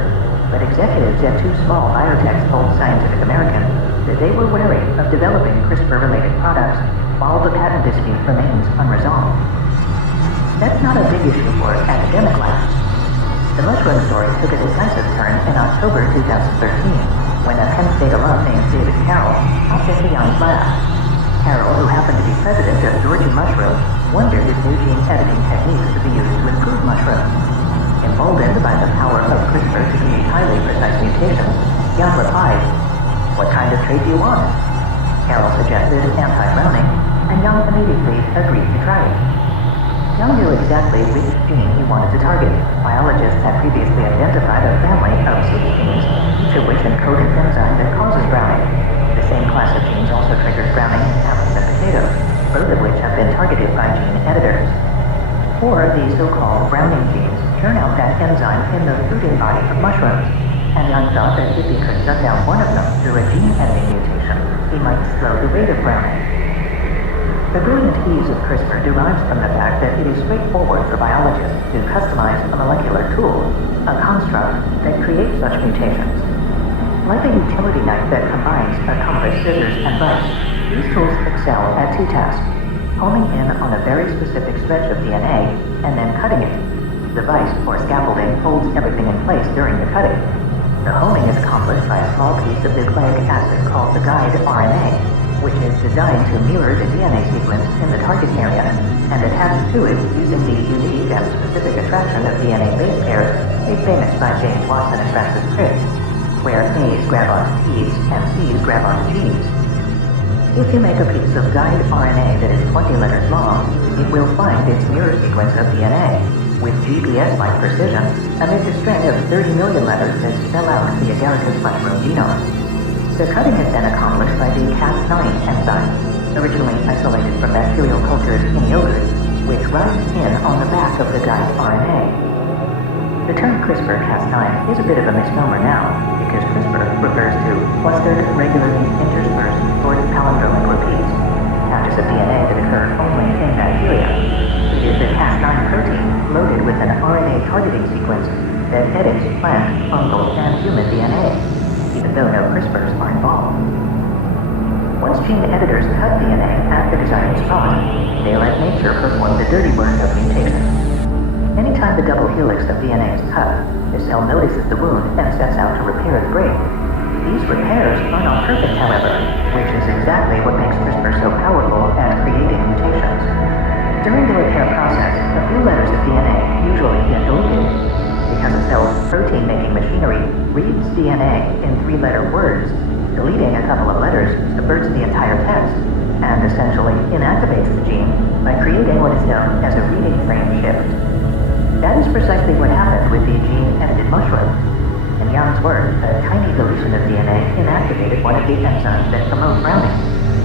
But executives at 2 small biotechs told Scientific American that they were wary of developing CRISPR-related products while the patent dispute remains unresolved. That's not a big issue for academic labs. The mushroom story took a decisive turn in October 2013, when a Penn State alum named David Carroll hopped into Young's lab. Carroll, who happened to be president of Georgia Mushroom, wondered if new gene editing techniques could be used to improve mushrooms. Emboldened by the power of CRISPR to create highly precise mutations, Young replied, "What kind of trait do you want?" Carroll suggested anti-browning, and Young immediately agreed to try it. Young knew exactly which gene he wanted to target. Biologists had previously identified a family of 6 genes, each of which encode an enzyme that causes browning. The same class of genes also triggers browning in apples and potatoes, both of which have been targeted by gene editors. 4 of these so-called browning genes churn out that enzyme in the fruiting body of mushrooms, and Young thought that if he could shut down one of them through a gene editing mutation, he might slow the rate of browning. The brilliant ease of CRISPR derives from the fact that it is straightforward for biologists to customize a molecular tool, a construct that creates such mutations. Like a utility knife that combines a compass, scissors, and vice, these tools excel at 2 tasks: homing in on a very specific stretch of DNA and then cutting it. The vice, or scaffolding, holds everything in place during the cutting. The homing is accomplished by a small piece of nucleic acid called the guide RNA, which is designed to mirror the DNA sequence in the target area and attached to it using the unique and specific attraction of DNA base pairs made famous by James Watson and Francis Crick, where A's grab onto T's and C's grab onto G's. If you make a piece of guide RNA that is 20 letters long, it will find its mirror sequence of DNA, with GPS-like precision, amidst a string of 30 million letters that spell out the agaricus mushroom genome. The cutting is then accomplished by the Cas9 enzyme, originally isolated from bacterial cultures in yogurt, which rides in on the back of the guide RNA. The term CRISPR-Cas9 is a bit of a misnomer now, because CRISPR refers to clustered, regularly interspersed, short palindromic repeats, patches of DNA that occur only in bacteria. It is the Cas9 protein loaded with an RNA targeting sequence that edits plant, fungal, and human DNA. gene editors cut DNA at the desired spot, they let nature perform the dirty work of mutation. Anytime the double helix of DNA is cut, the cell notices the wound and sets out to repair the break. These repairs are not perfect, however, which is exactly what makes CRISPR so powerful at creating mutations. During the repair process, a few letters of DNA usually get deleted. Because a cell's protein-making machinery reads DNA in three-letter words, deleting a couple of letters subverts the entire text and essentially inactivates the gene by creating what is known as a reading frame shift. That is precisely what happened with the gene-edited mushroom. In Yang's work, a tiny deletion of DNA inactivated one of the enzymes that promote browning,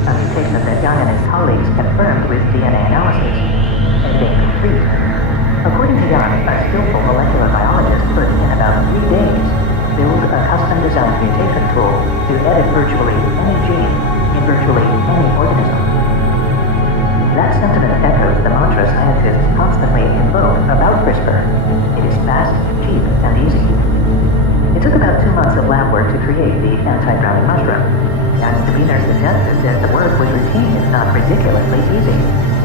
a mutation that Yang and his colleagues confirmed with DNA analysis, editing complete. According to Yang, a skillful molecular biologist could, in about 3 days, build a custom-designed mutation tool to edit virtually any gene in virtually any organism. That sentiment echoes the mantra scientists constantly invoke about CRISPR. It is fast, cheap, and easy. It took about 2 months of lab work to create the anti-drowning mushroom. Yang's demeanor suggested that the work was routine, if not ridiculously easy,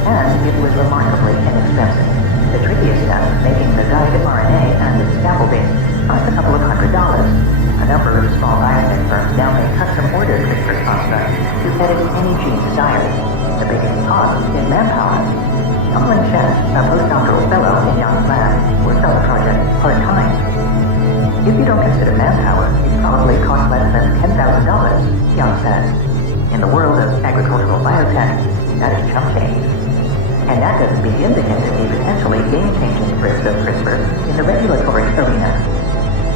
and it was remarkably inexpensive. The trickiest step, making the guide RNA and its scaffolding, cost a couple of $100. A number of small biotech firms now make custom-ordered CRISPR constructs to edit any gene desired. The biggest cost is manpower. Tumbling Chen, a postdoctoral fellow in Yang's lab, worked on the project part-time. If you don't consider manpower, it probably costs less than $10,000, Yang says. In the world of agricultural biotech, that is chump change. And that doesn't begin to hint at the potentially game-changing risk of CRISPR in the regulatory arena.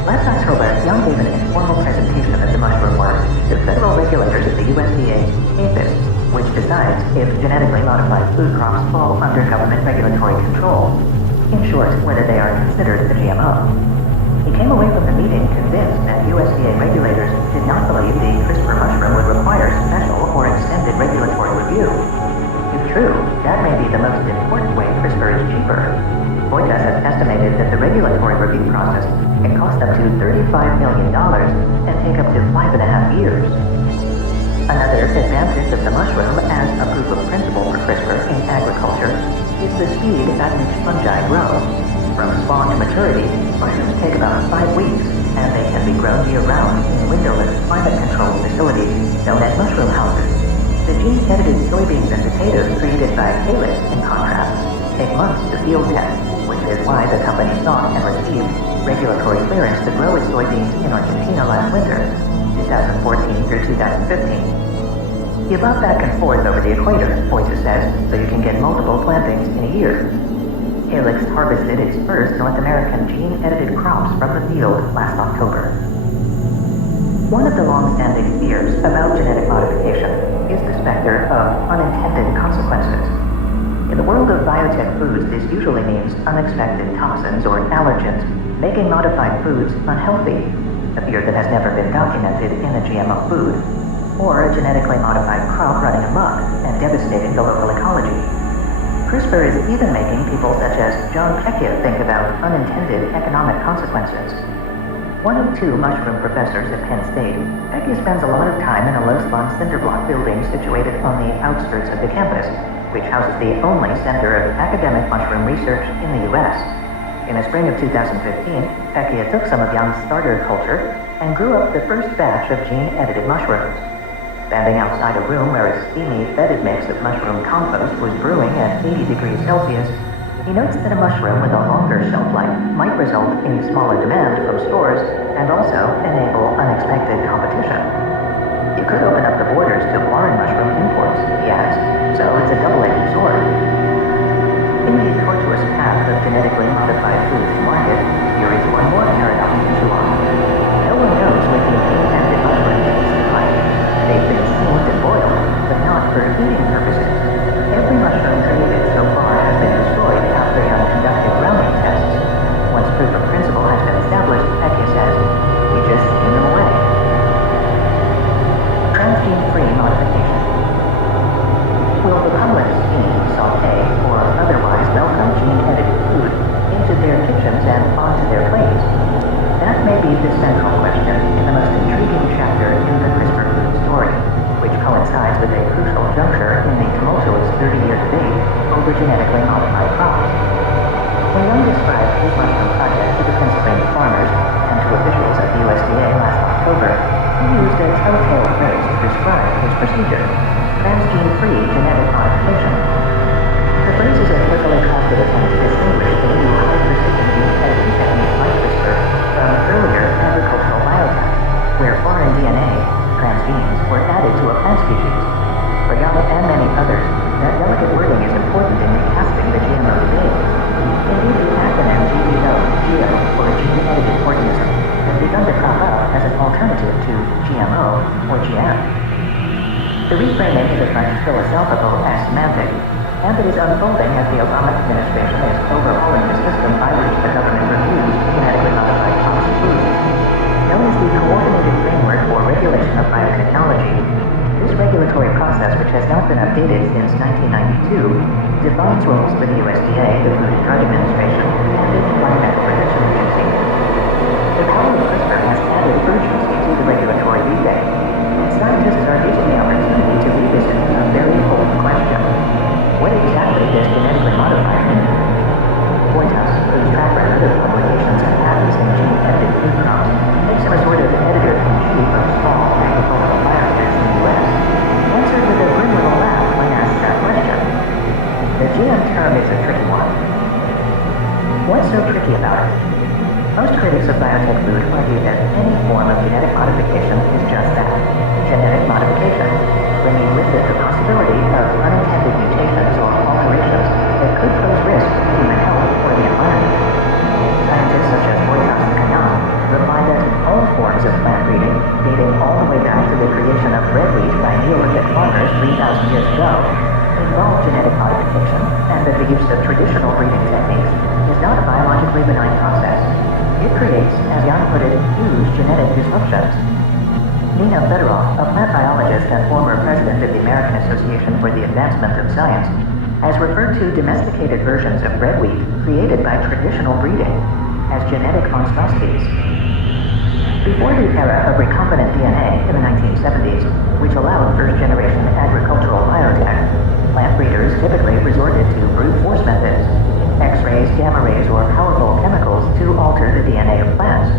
Last October, Yang gave an informal presentation of the mushroom work to federal regulators at the USDA's APHIS, which decides if genetically modified food crops fall under government regulatory control. In short, whether they are considered a GMO. He came away from the meeting convinced that USDA regulators did not believe the CRISPR mushroom would require special or extended regulatory review. If true, that may be the most important way CRISPR is cheaper. Voitas has estimated that the regulatory review process can cost up to $35 million and take up to 5.5 years. Another advantage of the mushroom as a proof of principle for CRISPR in agriculture is the speed at which fungi grow. From spawn to maturity, mushrooms take about 5 weeks, and they can be grown year-round in windowless, climate-controlled facilities known as mushroom houses. The gene-edited soybeans and potatoes created by Calyx, in contrast, take months to field test, which is why the company sought and received regulatory clearance to grow its soybeans in Argentina last winter, 2014 through 2015. Give up back and forth over the equator, Voitas says, so you can get multiple plantings in a year. Calyx harvested its first North American gene-edited crops from the field last October. One of the long-standing fears about genetic modification is the specter of unintended consequences. In the world of biotech foods, this usually means unexpected toxins or allergens making modified foods unhealthy, a fear that has never been documented in a GMO food, or a genetically modified crop running amok and devastating the local ecology. CRISPR is even making people such as John Pecchia think about unintended economic consequences. One of 2 mushroom professors at Penn State, Pecchia spends a lot of time in a low-slung cinder block building situated on the outskirts of the campus, which houses the only center of academic mushroom research in the U.S. In the spring of 2015, Pecchia took some of Yang's starter culture and grew up the first batch of gene-edited mushrooms. Standing outside a room where a steamy, fetid mix of mushroom compost was brewing at 80 degrees Celsius, he notes that a mushroom with a longer shelf life might result in smaller demand from stores and also enable unexpected competition. You could open up the borders to foreign mushroom imports, he adds, so it's a double-edged sword. In the tortuous path of genetically modified foods to market, here is one more paradox to walk. No one knows what the gene-edited mushrooms taste like. They've been steamed and boiled, but not for eating purposes. Every mushroom created so far has been destroyed after Yang conducted browning tests. Once proof of principle has been established, Pecchia says, we just steam them away. Transgene-free modification. Will the public steam, saute, or otherwise welcome gene-edited food into their kitchens and onto their plates? That may be the a telltale phrase to describe his procedure: transgene-free genetic modification. The phrase is a carefully crafted attempt to distinguish the new high-precision gene editing technique like CRISPR from earlier agricultural biotech, where foreign DNA, transgenes, were added to a plant species. For Young and many others, that delicate wording is important in recasting the GMO debate. Indeed, the acronym GEO, or gene-edited organism, has begun to crop up as an alternative to GMO or GM. The reframing is as much philosophical as semantic, and it is unfolding as the Obama administration is overhauling the system by which the government reviews genetically modified toxic foods. Known as the Coordinated Framework for Regulation of Biotechnology, this regulatory process, which has not been updated since 1992, defines roles for the USDA, the Food and Drug Administration, and the Environmental Protection Agency. The power of CRISPR has added urgency to the regulatory debate, and scientists are using the opportunity to revisit a very old question. What exactly does genetically modified mean? Whitehouse, whose track record of publications and patents in gene-edited food crops makes him a sort of editor-in-chief of small agricultural biotechs in the U.S., answered with a grim little laugh when asked that question. The GM term is a tricky one. What's so tricky about it? Most critics of biotech food argue that any form of genetic modification is just that, genetic modification, bringing with it the possibility of unintended mutations or alterations that could pose risk to human health or the environment. Scientists such as Whitehouse and Canal reply that all forms of plant breeding, dating all the way back to the creation of red wheat by Neolithic farmers 3,000 years ago, involve genetic modification, and that the use of traditional breeding techniques is not a biologically benign process. It creates, as Jan put it, huge genetic disruptions. Nina Fedorov, a plant biologist and former president of the American Association for the Advancement of Science, has referred to domesticated versions of red wheat created by traditional breeding as genetic monstrosities. Before the era of recombinant DNA in the 1970s, which allowed first-generation agricultural biotech, plant breeders typically resorted to brute force methods, X-rays, gamma rays, or powerful chemicals to alter the DNA of plants.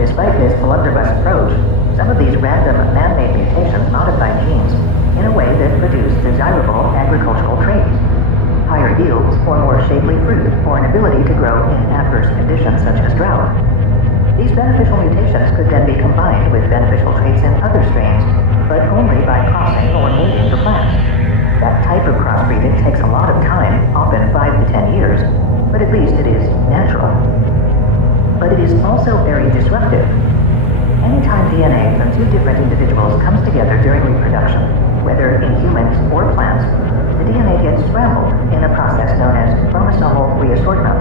Despite this blunderbuss approach, some of these random man-made mutations modified genes in a way that produced desirable agricultural traits, higher yields or more shapely fruit, or an ability to grow in adverse conditions such as drought. These beneficial mutations could then be combined with beneficial traits in other strains, but only by crossing or mating the plants. That type of crossbreeding takes a lot of time, often 5 to 10 years, but at least it is natural. But it is also very disruptive. Anytime DNA from two different individuals comes together during reproduction, whether in humans or plants, the DNA gets scrambled in a process known as chromosomal reassortment.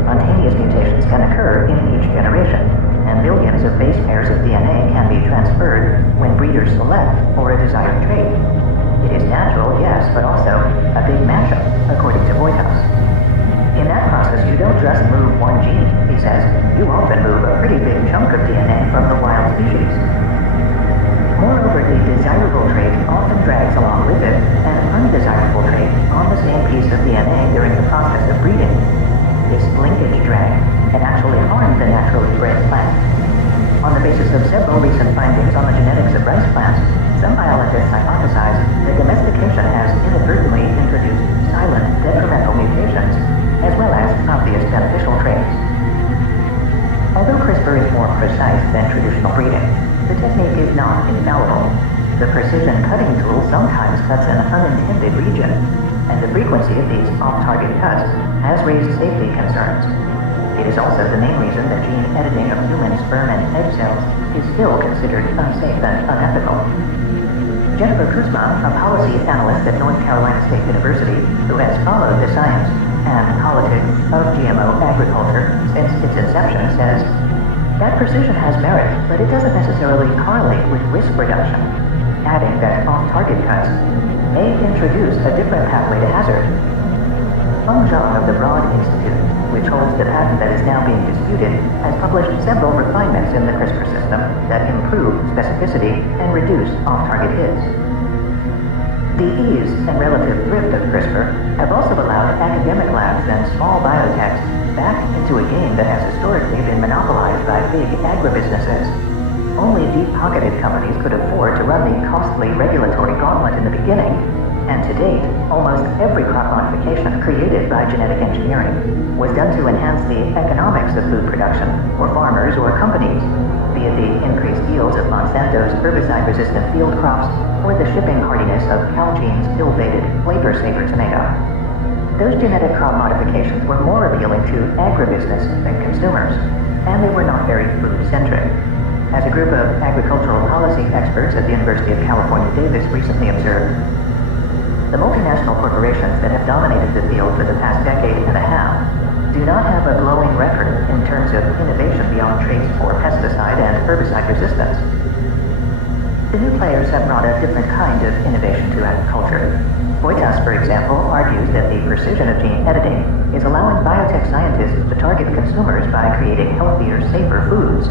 Spontaneous mutations can occur in each generation, and millions of base pairs of DNA can be transferred when breeders select for a desired trait. It is natural, yes, but also a big mashup, according to Whitehouse. In that process, you don't just move one gene, he says. You often move a pretty big chunk of DNA from the wild species. Moreover, the desirable trait often drags along with it an undesirable trait on the same piece of DNA during the process of breeding. This linkage drag can actually harm the naturally bred plant. On the basis of several recent findings on the genetics of rice plants, some biologists hypothesize that domestication has inadvertently introduced silent detrimental mutations, as well as obvious beneficial traits. Although CRISPR is more precise than traditional breeding, the technique is not infallible. The precision cutting tool sometimes cuts an unintended region, and the frequency of these off-target cuts has raised safety concerns. It is also the main reason that gene editing of human sperm and egg cells is still considered unsafe and unethical. Jennifer Kuzma, a policy analyst at North Carolina State University, who has followed the science and politics of GMO agriculture since its inception, says, that precision has merit, but it doesn't necessarily correlate with risk reduction, adding that off-target cuts may introduce a different pathway to hazard. Feng Zhang of the Broad Institute, which holds the patent that is now being disputed, has published several refinements in the CRISPR system that improve specificity and reduce off-target hits. The ease and relative thrift of CRISPR have also allowed academic labs and small biotechs back into a game that has historically been monopolized by big agribusinesses. Only deep-pocketed companies could afford to run the costly regulatory gauntlet in the beginning, and to date, almost every crop modification created by genetic engineering was done to enhance the economics of food production for farmers or companies, be it the increased yields of Monsanto's herbicide-resistant field crops or the shipping hardiness of Calgene's ill-fated flavor-saver tomato. Those genetic crop modifications were more appealing to agribusiness than consumers, and they were not very food-centric. As a group of agricultural policy experts at the University of California, Davis recently observed, the multinational corporations that have dominated the field for the past decade and a half do not have a glowing record in terms of innovation beyond traits for pesticide and herbicide resistance. The new players have brought a different kind of innovation to agriculture. Boitas, for example, argues that the precision of gene editing is allowing biotech scientists to target consumers by creating healthier, safer foods,